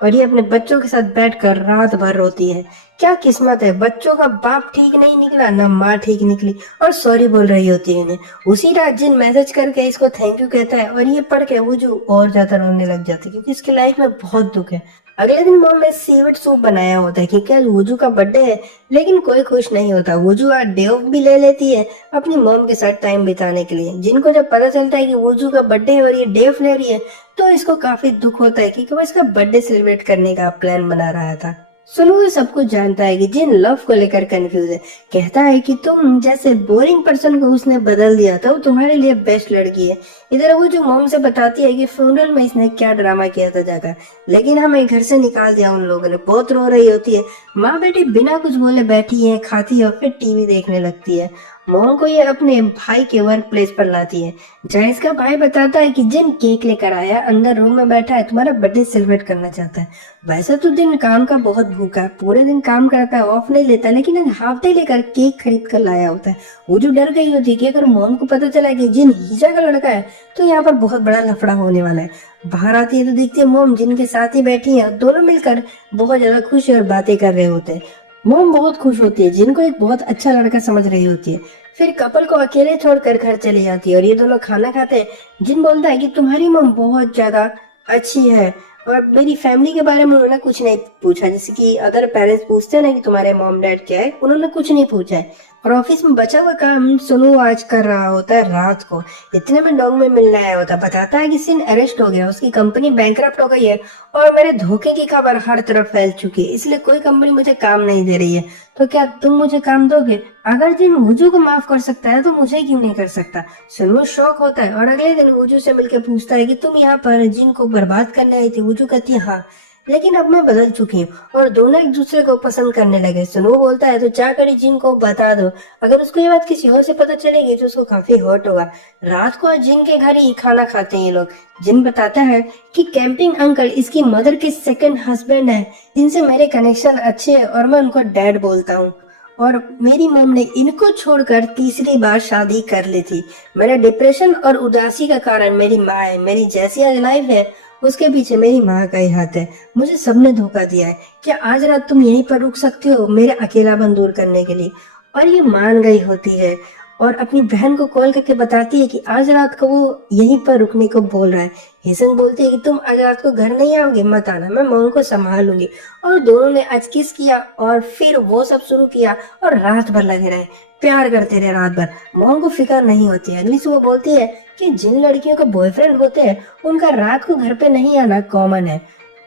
और ये अपने बच्चों के साथ बैठकर रात भर रोती है। क्या किस्मत है, बच्चों का बाप ठीक नहीं निकला, ना माँ ठीक निकली, और सॉरी बोल रही होती है इन्हें। उसी रात जिन मैसेज करके इसको थैंक यू कहता है और ये पढ़ के वुजू और ज्यादा रोने लग जाती है क्योंकि इसकी लाइफ में बहुत दुख है। अगले दिन मॉम ने सीविड सूप बनाया होता है क्योंकि आज वुजू का बर्थडे है, लेकिन कोई खुश नहीं होता। वुजू आज डे ऑफ भी ले लेती है अपनी मॉम के साथ टाइम बिताने के लिए। जिनको जब पता चलता है कि वुजू का बर्थडे है और ये डे ऑफ ले रही है तो इसको काफी दुख होता है क्योंकि वो इसका बर्थडे सेलिब्रेट करने का प्लान बना रहा था। सुनो सब कुछ जानता है कि जिन लव को लेकर कंफ्यूज है। कहता है कि तुम जैसे बोरिंग पर्सन को उसने बदल दिया था, वो तुम्हारे लिए बेस्ट लड़की है। इधर वो जो मॉम से बताती है कि फ्यूनरल में इसने क्या ड्रामा किया था जाकर, लेकिन हमें घर से निकाल दिया उन लोगों ने। बहुत रो रही होती है। माँ बेटी बिना कुछ बोले बैठी है, खाती है और फिर टीवी देखने लगती है। मॉम को ये अपने भाई के वर्क प्लेस पर लाती है जहाँ इसका भाई बताता है कि जिन केक लेकर आया, अंदर रूम में बैठा है, तुम्हारा बर्थडे सेलिब्रेट करना चाहता है। वैसे तो दिन काम का बहुत भूखा है, पूरे दिन काम करता है, ऑफ नहीं लेता, लेकिन हाफ डे लेकर केक खरीद कर लाया होता है। वो जो डर गई होती है कि अगर मॉम को पता चला कि जिन हीजा का लड़का है तो यहाँ पर बहुत बड़ा लफड़ा होने वाला है। बाहर आती है तो देखती है मॉम जिनके साथ ही बैठी है, दोनों मिलकर बहुत ज्यादा खुश और बातें कर रहे होते हैं। मॉम बहुत खुश होती है, जिनको एक बहुत अच्छा लड़का समझ रही होती है। फिर कपल को अकेले छोड़कर घर चली जाती है और ये दोनों खाना खाते हैं। जिन बोलता है कि तुम्हारी मॉम बहुत ज्यादा अच्छी है और मेरी फैमिली के बारे में उन्होंने कुछ नहीं पूछा, जैसे कि अदर पेरेंट्स पूछते हैं ना कि तुम्हारे मॉम डैड क्या है, उन्होंने कुछ नहीं पूछा है। और ऑफिस में बचा हुआ काम सुनो आज कर रहा होता है रात को। इतने में डॉग में मिलने आया होता, बताता है कि सिन अरेस्ट हो गया, उसकी कंपनी बैंकरप्ट हो गई है और मेरे धोखे की खबर हर तरफ फैल चुकी है, इसलिए कोई कंपनी मुझे काम नहीं दे रही है। तो क्या तुम मुझे काम दोगे? अगर जिन वुजू को माफ कर सकता है तो मुझे क्यों नहीं कर सकता? सुनो शौक होता है और अगले दिन वुजू से मिलकर पूछता है कि तुम यहाँ पर जिन को बर्बाद करने आई थी? वुजू कहती है हाँ, लेकिन अब मैं बदल चुकी हूँ और दोनों एक दूसरे को पसंद करने लगे। सुनो बोलता है तो क्या करी जिन को बता दो, अगर उसको ये बात किसी और से पता चलेगी तो उसको काफी हर्ट होगा। रात को जिन के घर ही खाना खाते हैं ये लोग। जिन बताता है कि कैंपिंग अंकल इसकी मदर के सेकंड हस्बैंड है, जिनसे मेरे कनेक्शन अच्छे है और मैं उनको डैड बोलता हूँ और मेरी मम ने इनको छोड़कर तीसरी बार शादी कर ली थी। मेरा डिप्रेशन और उदासी का कारण मेरी माँ है, मेरी जैसी लाइफ है उसके पीछे मेरी माँ का ही हाथ है। मुझे सबने धोखा दिया है, क्या आज रात तुम यहीं पर रुक सकते हो मेरे अकेलापन दूर करने के लिए? और ये मान गई होती है और अपनी बहन को कॉल करके बताती है कि आज रात को वो यहीं पर रुकने को बोल रहा है। हेसन बोलती है कि तुम आज रात को घर नहीं आओगे, मत आना, मैं मोम को संभाल लूंगी। और दोनों ने आज किस किया और फिर वो सब शुरू किया और रात भर लगे रहे, प्यार करते रहे रात भर। मोम को फिक्र नहीं होती है। अगली सुबह बोलती है कि जिन लड़कियों का बॉयफ्रेंड होते हैं उनका रात को घर पे नहीं आना कॉमन है,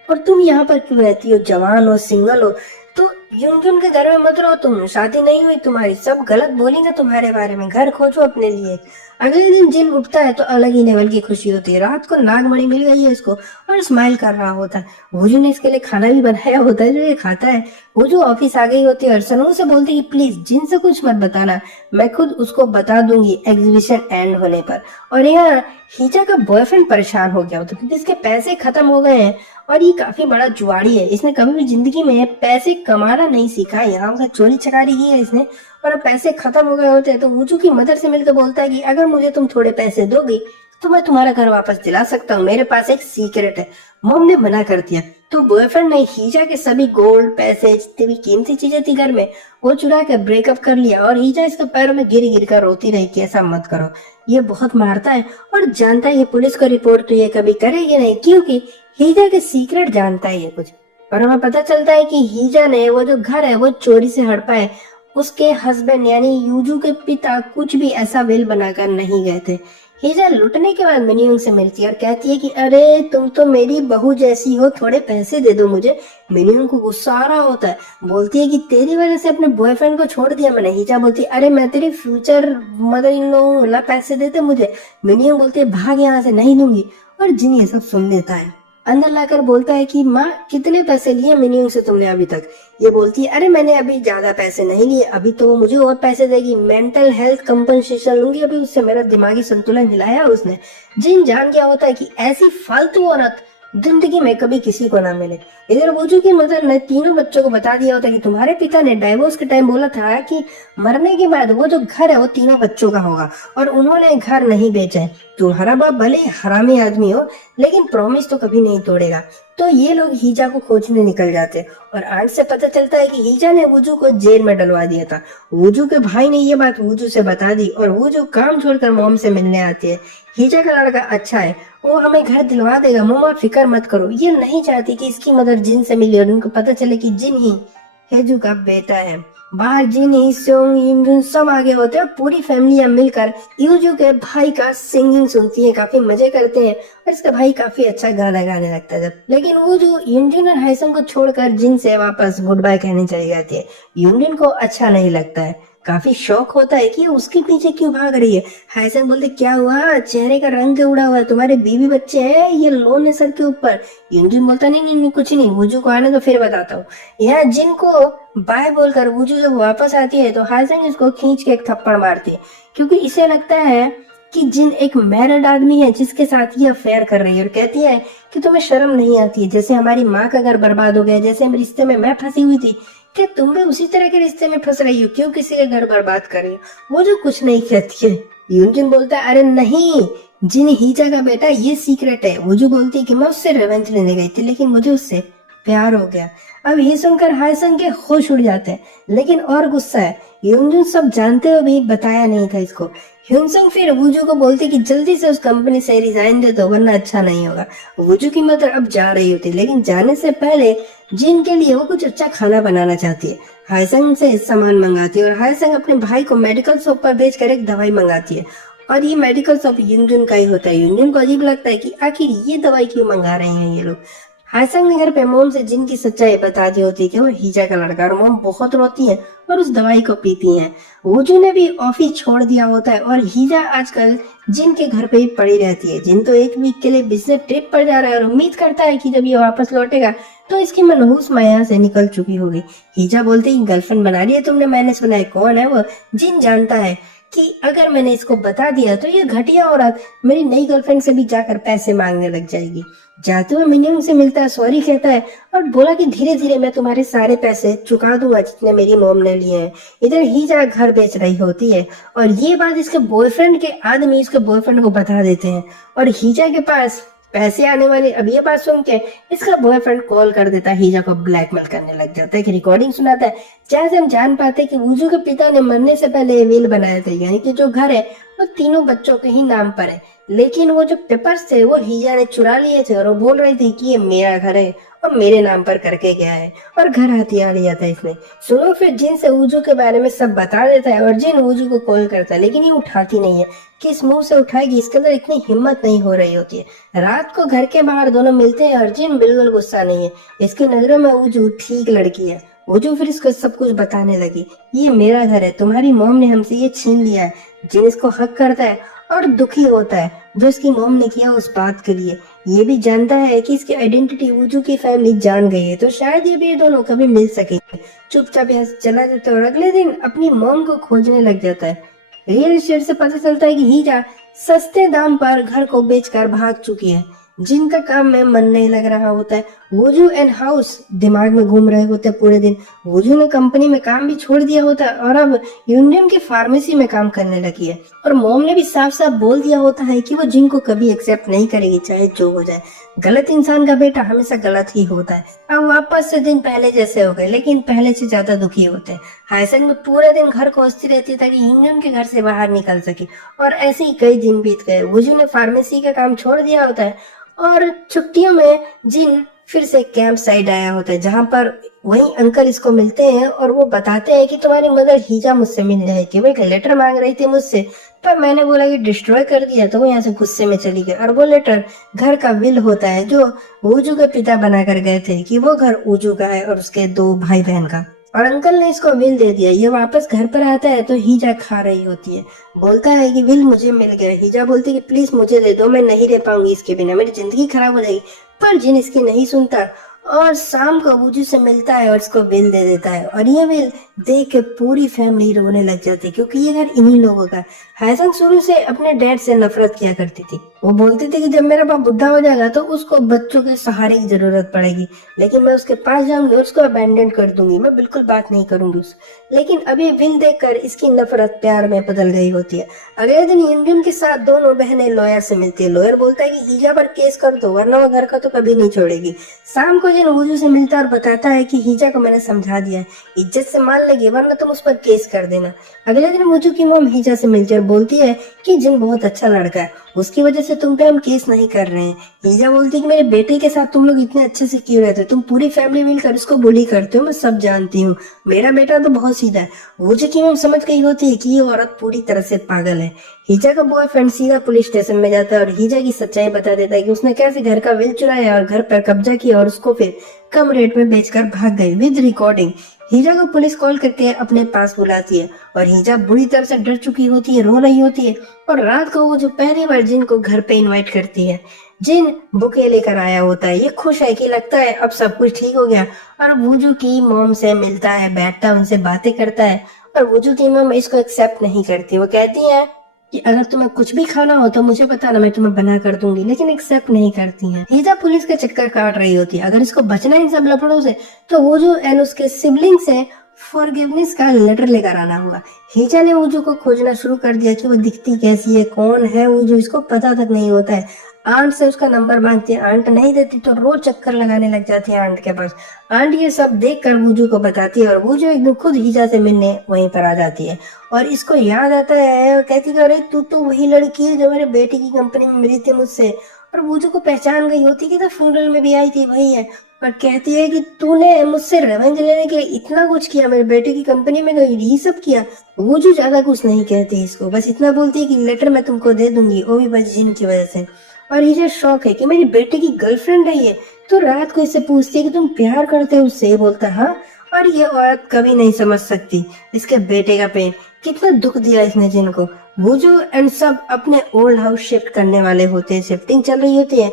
और तुम यहाँ पर क्यों रहती हो? जवान हो, सिंगल हो तो युनजुन के घर में मत रहो, तुम शादी नहीं हुई तुम्हारी, सब गलत बोलेंगे तुम्हारे बारे में, घर खोजो अपने लिए। अगले दिन जिन उठता है तो अलग ही लेवल की खुशी होती है। रात को नागमणि मिल गई है इसको और स्माइल कर रहा होता है। वुजू ने इसके लिए खाना भी बनाया होता है जो ये खाता है। वुजू ऑफिस आ गई होती है और सनू से बोलती है कि प्लीज जिन से कुछ मत बताना, मैं खुद उसको बता दूंगी एग्जीबिशन एंड होने पर। और यहाँ हीजा का बॉयफ्रेंड परेशान हो गया होता है क्योंकि इसके पैसे खत्म हो गए हैं और ये काफी बड़ा जुआड़ी है। इसने कभी भी जिंदगी में पैसे कमाना नहीं सीखा, यहाँ का चोरी चकारी की है इसने और अब पैसे खत्म हो गए होते हैं। तो वुजू की मदर से मिलकर बोलता है कि अगर मुझे तुम थोड़े पैसे दोगी तो मैं तुम्हारा घर वापस दिला सकता हूँ, मेरे पास एक सीक्रेट है। मॉम ने मना कर दिया तो बॉयफ्रेंड ने हीजा के सभी गोल्ड, पैसे, जितनी भी कीमती चीजें थी घर में वो चुरा के ब्रेकअप कर लिया और हीजा इसके पैरों में गिर गिर कर रोती रही कि ऐसा मत करो। ये बहुत मारता है और जानता है ये पुलिस को रिपोर्ट तो ये कभी करेगी नहीं क्योंकि हीजा के सीक्रेट जानता है ये कुछ। और हमें पता चलता है कि हीजा ने वो जो घर है वो चोरी से हड़पा है। उसके हस्बैंड यानी यूजू के पिता कुछ भी ऐसा वेल बनाकर नहीं गए थे। हीजा लुटने के बाद मिनियोंग से मिलती है और कहती है कि अरे तुम तो मेरी बहू जैसी हो, थोड़े पैसे दे दो मुझे। मिनियोंग को गुस्सा आ रहा होता है, बोलती है कि तेरी वजह से अपने बॉयफ्रेंड को छोड़ दिया मैंने। हीजा बोलती है अरे मैं तेरी फ्यूचर मदर इन लॉ हूं, ला पैसे देते मुझे। मिनियोंग बोलती है भाग यहाँ से, नहीं दूंगी। और जिन ये सब सुन लेता है, अंदर लाकर बोलता है कि माँ कितने पैसे लिए मिनियोंग से तुमने अभी तक? ये बोलती है अरे मैंने अभी ज्यादा पैसे नहीं लिए, अभी तो वो मुझे और पैसे देगी, मेंटल हेल्थ कंपनसेशन लूंगी अभी उससे, मेरा दिमागी संतुलन हिलाया उसने। जिन जान गया होता है कि ऐसी फालतू औरत जिंदगी में कभी किसी को ना मिले। इधर वुजू की मदर ने तीनों बच्चों को बता दिया होता है कि तुम्हारे पिता ने डाइवोर्स के टाइम बोला था कि मरने के बाद वो जो घर है वो तीनों बच्चों का होगा और उन्होंने घर नहीं बेचा है। तुम्हारा बाप भले हरामी आदमी हो लेकिन प्रॉमिस तो कभी नहीं तोड़ेगा। तो ये लोग हीजा को खोजने निकल जाते और आज से पता चलता है कि हीजा ने वुजू को जेल में डलवा दिया था। वुजू के भाई ने ये बात वुजू से बता दी और वुजू काम छोड़कर मॉम से मिलने आती है। हीजा का लड़का अच्छा है, वो हमें घर दिलवा देगा, मम्मा फिक्र मत करो। ये नहीं चाहती कि इसकी मदर जिन से मिले और उनको पता चले कि जिन ही हेजू का बेटा है। बाहर जिन ही सोंग युनजुन सब आगे होते हैं, पूरी फैमिली मिलकर यूजू के भाई का सिंगिंग सुनती है, काफी मजे करते हैं और इसका भाई काफी अच्छा गाना गाने लगता है जब। लेकिन वो जो युनजुन और हाइसन को छोड़कर जिन से वापस गुड बाय कहने चली जाती है। युनजुन को अच्छा नहीं लगता है, काफी शौक होता है कि उसके पीछे क्यों भाग रही है। हाइसन बोलते क्या हुआ, चेहरे का रंग क्यों उड़ा हुआ है, तुम्हारे बीवी बच्चे हैं, ये लोन है सर के ऊपर। युनजुन बोलता नहीं नहीं नहीं कुछ नहीं, वुजू को आने तो फिर बताता हूँ। यहाँ जिन को बाय बोलकर वुजू जब वापस आती है तो हाइसन इसको खींच के एक थप्पड़ मारती है क्योंकि इसे लगता है कि जिन एक मैरिड आदमी है जिसके साथ ये अफेयर कर रही है और कहती है कि तुम्हें शर्म नहीं आती है, जैसे हमारी माँ का घर बर्बाद हो गया, जैसे हम रिश्ते में मैं फंसी हुई थी, क्या तुम भी उसी तरह के रिश्ते में फंस रही हो, क्यों किसी का घर बर्बाद कर रही हो? वो जो कुछ नहीं कहती है। युनजुन बोलता है अरे नहीं, जिन हीजा का बेटा ये सीक्रेट है। वो जो बोलती है कि मैं उससे रिवेंज लेने गई थी लेकिन मुझे उससे प्यार हो गया। अब ये सुनकर हाइसन के होश उड़ जाते हैं लेकिन और गुस्सा है। युनजुन सब जानते हुए भी बताया नहीं था इसको। ह्यूनसंग फिर वुजू को बोलती कि जल्दी से उस कंपनी से रिजाइन दे दो वरना अच्छा नहीं होगा। वुजू की मदर अब जा रही होती लेकिन जाने से पहले जिन के लिए वो कुछ अच्छा खाना बनाना चाहती है। हायसंग से सामान मंगाती है और हायसंग अपने भाई को मेडिकल शॉप पर बेचकर एक दवाई मंगाती है। और ये मेडिकल शॉप यूनजुन का ही होता है। यूनजुन को अजीब लगता है कि आखिर ये दवाई क्यों मंगा रहे हैं ये लोग। हायसंग ने घर पे मोम से जिन की सच्चाई बता दी होती है कि वो हीजा का लड़का, और मोम बहुत रोती है और उस दवाई को पीती है। वूजू ने भी ऑफिस छोड़ दिया होता है और हीजा आजकल जिन के घर पे ही पड़ी रहती है। जिन तो एक वीक के लिए बिजनेस ट्रिप पर जा रहा है और उम्मीद करता है कि जब ये वापस लौटेगा तो इसकी मनहूस माया से निकल चुकी होगी। हीजा बोलती है गर्लफ्रेंड बना रही है तुमने, मैंने सुना है। कौन है वो? जिन जानता है कि अगर मैंने इसको बता दिया तो ये घटिया औरत मेरी नई गर्लफ्रेंड से भी जाकर पैसे मांगने लग जाएगी। जाते हुए मिनियम से मिलता है, सॉरी कहता है और बोला कि धीरे धीरे मैं तुम्हारे सारे पैसे चुका दूंगा जितने मेरी मोम ने लिए हैं। इधर हीजा घर बेच रही होती है और ये बात इसके बॉयफ्रेंड के आदमी इसके बॉयफ्रेंड को बता देते हैं और हीजा के पास पैसे आने वाले। अब ये बात सुन के इसका बॉयफ्रेंड कॉल कर देता है, हीजा को ब्लैकमेल करने लग जाता है कि रिकॉर्डिंग सुनाता है जहाँ से हम जान पाते हैं कि वूजू के पिता ने मरने से पहले विल बनाए थे, यानी कि जो घर है वो तीनों बच्चों के ही नाम पर है। लेकिन वो जो पेपर्स थे वो हीजा ने चुरा लिए थे और वो बोल रही थी कि ये मेरा घर है और मेरे नाम पर करके गया है और घर हथियार लिया था इसने। सुनो फिर जिन से वूजू के बारे में सब बता देता है और जिन वूजू को कॉल करता है, लेकिन ये उठाती नहीं है। किस मुंह से उठाएगी, इसके अंदर इतनी हिम्मत नहीं हो रही होती है। रात को घर के बाहर दोनों मिलते हैं और जिन बिल्कुल गुस्सा नहीं है। इसकी नजरों में वूजू ठीक लड़की है। वूजू फिर इसको सब कुछ बताने लगी, ये मेरा घर है, तुम्हारी मोम ने हमसे ये छीन लिया है। जिन इसको हक करता है और दुखी होता है जो इसकी मोम ने किया उस बात के लिए। ये भी जानता है कि इसकी आइडेंटिटी वूजू की फैमिली जान गई है तो शायद ये दोनों कभी मिल सकेंगे। चुपचाप यहाँ से चला जाता है और अगले दिन अपनी मोम को खोजने लग जाता है। रियल एस्टेट से पता चलता है कि हीजा सस्ते दाम पर घर को बेचकर भाग चुकी है। जिनका काम में मन नहीं लग रहा होता है। वूजू एंड हाउस दिमाग में घूम रहे होते हैं पूरे दिन। वूजू ने कंपनी में काम भी छोड़ दिया होता है और अब यूनियन की फार्मेसी में काम करने लगी है। और मोम ने भी साफ साफ बोल दिया होता है कि वो जिन को कभी एक्सेप्ट नहीं करेगी चाहे जो हो जाए। गलत इंसान का बेटा हमेशा गलत ही होता है। अब वापस से दिन पहले जैसे हो गए, लेकिन पहले से ज्यादा दुखी होते हैं। हायसन में पूरे दिन घर कोसती रहती है ताकि यूनियन के घर से बाहर निकल सके और ऐसे ही कई दिन बीत गए। वूजू ने फार्मेसी का काम छोड़ दिया होता है और छुट्टियों में जिन फिर से कैंप साइड आया होता है जहाँ पर वही अंकल इसको मिलते हैं और वो बताते हैं कि तुम्हारी मदर हीजा मुझसे मिल जाएगी। वो एक लेटर मांग रही थी मुझसे पर मैंने बोला कि डिस्ट्रॉय कर दिया तो वो यहाँ से गुस्से में चली गई। और वो लेटर घर का विल होता है जो वूजू के पिता बना कर गए थे कि वो घर वूजू का है और उसके दो भाई बहन का। और अंकल ने इसको विल दे दिया। ये वापस घर पर आता है तो हीजा खा रही होती है। बोलता है कि विल मुझे मिल गया। हीजा बोलती है कि प्लीज मुझे दे दो, मैं नहीं रह पाऊंगी इसके बिना, मेरी जिंदगी खराब हो जाएगी। पर जिन इसकी नहीं सुनता और शाम को वूजू से मिलता है और इसको विल दे देता है। और ये विल देख के पूरी फैमिली रोने लग जाती है क्योंकि ये घर इन्हीं लोगों का। हायसंग शुरू से अपने डैड से नफरत किया करती थी। वो बोलती थी कि जब मेरा बाप बुढ़ा हो जाएगा तो उसको बच्चों के सहारे की जरूरत पड़ेगी, लेकिन मैं उसके पास जाऊंगी और उसको अबैंडन कर दूंगी, मैं बिल्कुल बात नहीं करूंगी उससे। लेकिन अभी विल देखकर इसकी नफरत प्यार में बदल गई होती है। अगले दिन यूनियन के साथ दोनों बहनें लॉयर से मिलती है। लॉयर बोलता है कि हीजा पर केस कर दो वरना वो घर का तो कभी नहीं छोड़ेगी। शाम को जिन वूजू से मिलता है और बताता है कि हीजा को मैंने समझा दिया है, इज्जत से मान लेगी वरना तुम उस पर केस कर देना। अगले दिन वूजू की मोम हीजा से मिलती है और बोलती है कि जिन बहुत अच्छा लड़का है, उसकी वजह से तुम पे हम केस नहीं कर रहे हैं। हीजा बोलती है कि मेरे बेटे के साथ तुम लोग इतने अच्छे से क्यों रहते हो, तुम पूरी फैमिली मिलकर उसको बुली करते हो, मैं सब जानती हूँ, मेरा बेटा तो बहुत सीधा है। वूजू की मोम समझ गई होती है कि ये औरत पूरी तरह से पागल है। हीजा का बॉयफ्रेंड सीधा पुलिस स्टेशन में जाता है और हीजा की सच्चाई बता देता है कि उसने कैसे घर का विल चुराया और घर पर कब्जा किया और उसको फिर कम रेट में बेचकर भाग गई विद रिकॉर्डिंग। हीजा को पुलिस कॉल करके अपने पास बुलाती है और हीजा बुरी तरह से डर चुकी होती है, रो रही होती है। और रात को वो जो पहली बार जिन को घर पे इनवाइट करती है, जिन बुके लेकर आया होता है। ये खुश है कि लगता है अब सब कुछ ठीक हो गया और वूजू की मॉम से मिलता है, बैठता है, उनसे बातें करता है। और वूजू की मॉम इसको एक्सेप्ट नहीं करती। वो कहती है कि अगर तुम्हें कुछ भी खाना हो तो मुझे बताना, मैं तुम्हें बना कर दूंगी, लेकिन एक्सेप्ट नहीं करती हैं। हीजा पुलिस के चक्कर काट रही होती है। अगर इसको बचना इन सब लफड़ों से तो वूजू एंड उसके सिबलिंग से फॉरगिवनेस का लेटर लेकर आना होगा। हीजा ने वूजू को खोजना शुरू कर दिया कि वो दिखती कैसी है, कौन है वूजू, इसको पता तक नहीं होता है। आंट से उसका नंबर मांगती है, आंट नहीं देती तो रोज चक्कर लगाने लग जाती है आंट के पास। आंट ये सब देख कर वूजू को बताती है और वूजू एक दिन खुद हीजा से मिलने वहीं पर आ जाती है। और इसको याद आता है और कहती है अरे तू तो वही लड़की है जो मेरे बेटे की कंपनी में मिली थी मुझसे। और वूजू को पहचान गई होती कि फ्यूनरल में भी आई थी, वही है। और कहती है कि तूने मुझसे रिवेंज लेने के लिए इतना कुछ किया, मेरे बेटे की कंपनी में गई, यही सब किया। वो जो ज्यादा कुछ नहीं कहती इसको, बस इतना बोलती है कि लेटर मैं तुमको दे दूंगी, वो भी बस जिन की वजह से। और ये शौक है कि मेरी बेटे की गर्लफ्रेंड है ये। तो रात को इससे पूछती है कि तुम प्यार करते हो उससे, बोलता है हाँ। और ये औरत कभी नहीं समझ सकती इसके बेटे का पेन, कितना दुख दिया इसने जिन को। वो जो एंड सब अपने ओल्ड हाउस शिफ्ट करने वाले होते हैं, शिफ्टिंग चल रही होती है,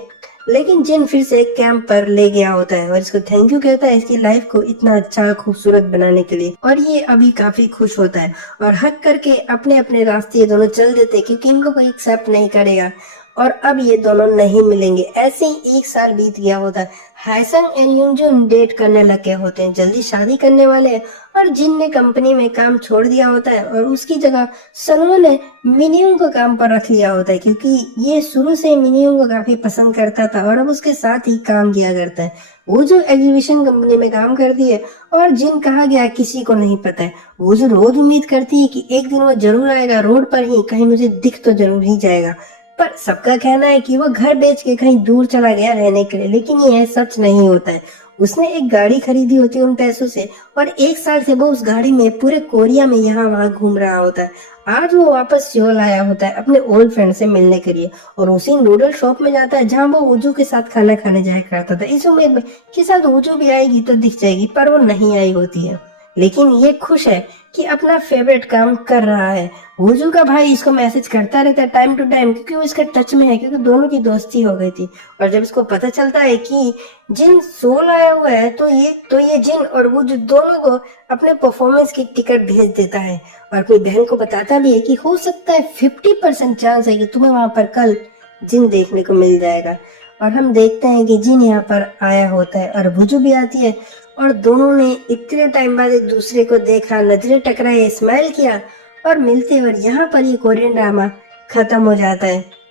लेकिन जिन फिर से एक कैंप पर ले गया होता है और इसको थैंक यू कहता है इसकी लाइफ को इतना अच्छा खूबसूरत बनाने के लिए। और ये अभी काफी खुश होता है और हक करके अपने अपने रास्ते ये दोनों चल देते हैं, क्योंकि इनको कोई एक्सेप्ट नहीं करेगा। और अब ये दोनों नहीं मिलेंगे। ऐसे ही 1 साल बीत गया होता है। हायसंग एंड यूनजुन डेट करने लगे होते हैं, जल्दी शादी करने वाले हैं। और जिन ने कंपनी में काम छोड़ दिया होता है और उसकी जगह सनो ने मिनियन को काम पर रख लिया होता है, क्योंकि ये शुरू से मिनियन को काफी पसंद करता था और अब उसके साथ ही काम किया करता है। वो जो एग्जीबिशन कंपनी में काम करती है और जिन कहा गया किसी को नहीं पता है। वो जो रोज उम्मीद करती है कि एक दिन वो जरूर आएगा, रोड पर ही कहीं मुझे दिख तो जरूर ही जाएगा। पर सबका कहना है कि वो घर बेच के कहीं दूर चला गया रहने के लिए, लेकिन ये सच नहीं होता है। उसने एक गाड़ी खरीदी होती है उन पैसों से और 1 साल से वो उस गाड़ी में पूरे कोरिया में यहाँ वहाँ घूम रहा होता है। आज वो वापस सियोल आया होता है अपने ओल्ड फ्रेंड से मिलने के लिए और उसी नूडल शॉप में जाता है जहाँ वो उजू के साथ खाना खाने जाया करता था, इस उम्मीद में कि शायद उजू भी आएगी तो दिख जाएगी, पर वो नहीं आई होती है। लेकिन ये खुश है कि अपना फेवरेट काम कर रहा है। वुजू का भाई इसको मैसेज करता रहता है टाइम टू टाइम, क्योंकि वो इसके टच में है, क्योंकि दोनों की दोस्ती हो गई थी। और जब इसको पता चलता है कि जिन सोल आया हुआ है तो ये जिन और वुजू दोनों को अपने परफॉर्मेंस की टिकट भेज देता है और अपनी बहन को बताता भी है कि हो सकता है 50% चांस है कि तुम्हें वहां पर कल जिन देखने को मिल जाएगा। और हम देखते हैं कि जिन यहाँ पर आया होता है और वुजू भी आती है और दोनों ने इतने टाइम बाद एक दूसरे को देखा, नजरें टकराए, स्माइल किया और मिलते, और यहाँ पर ये कोरियन ड्रामा खत्म हो जाता है।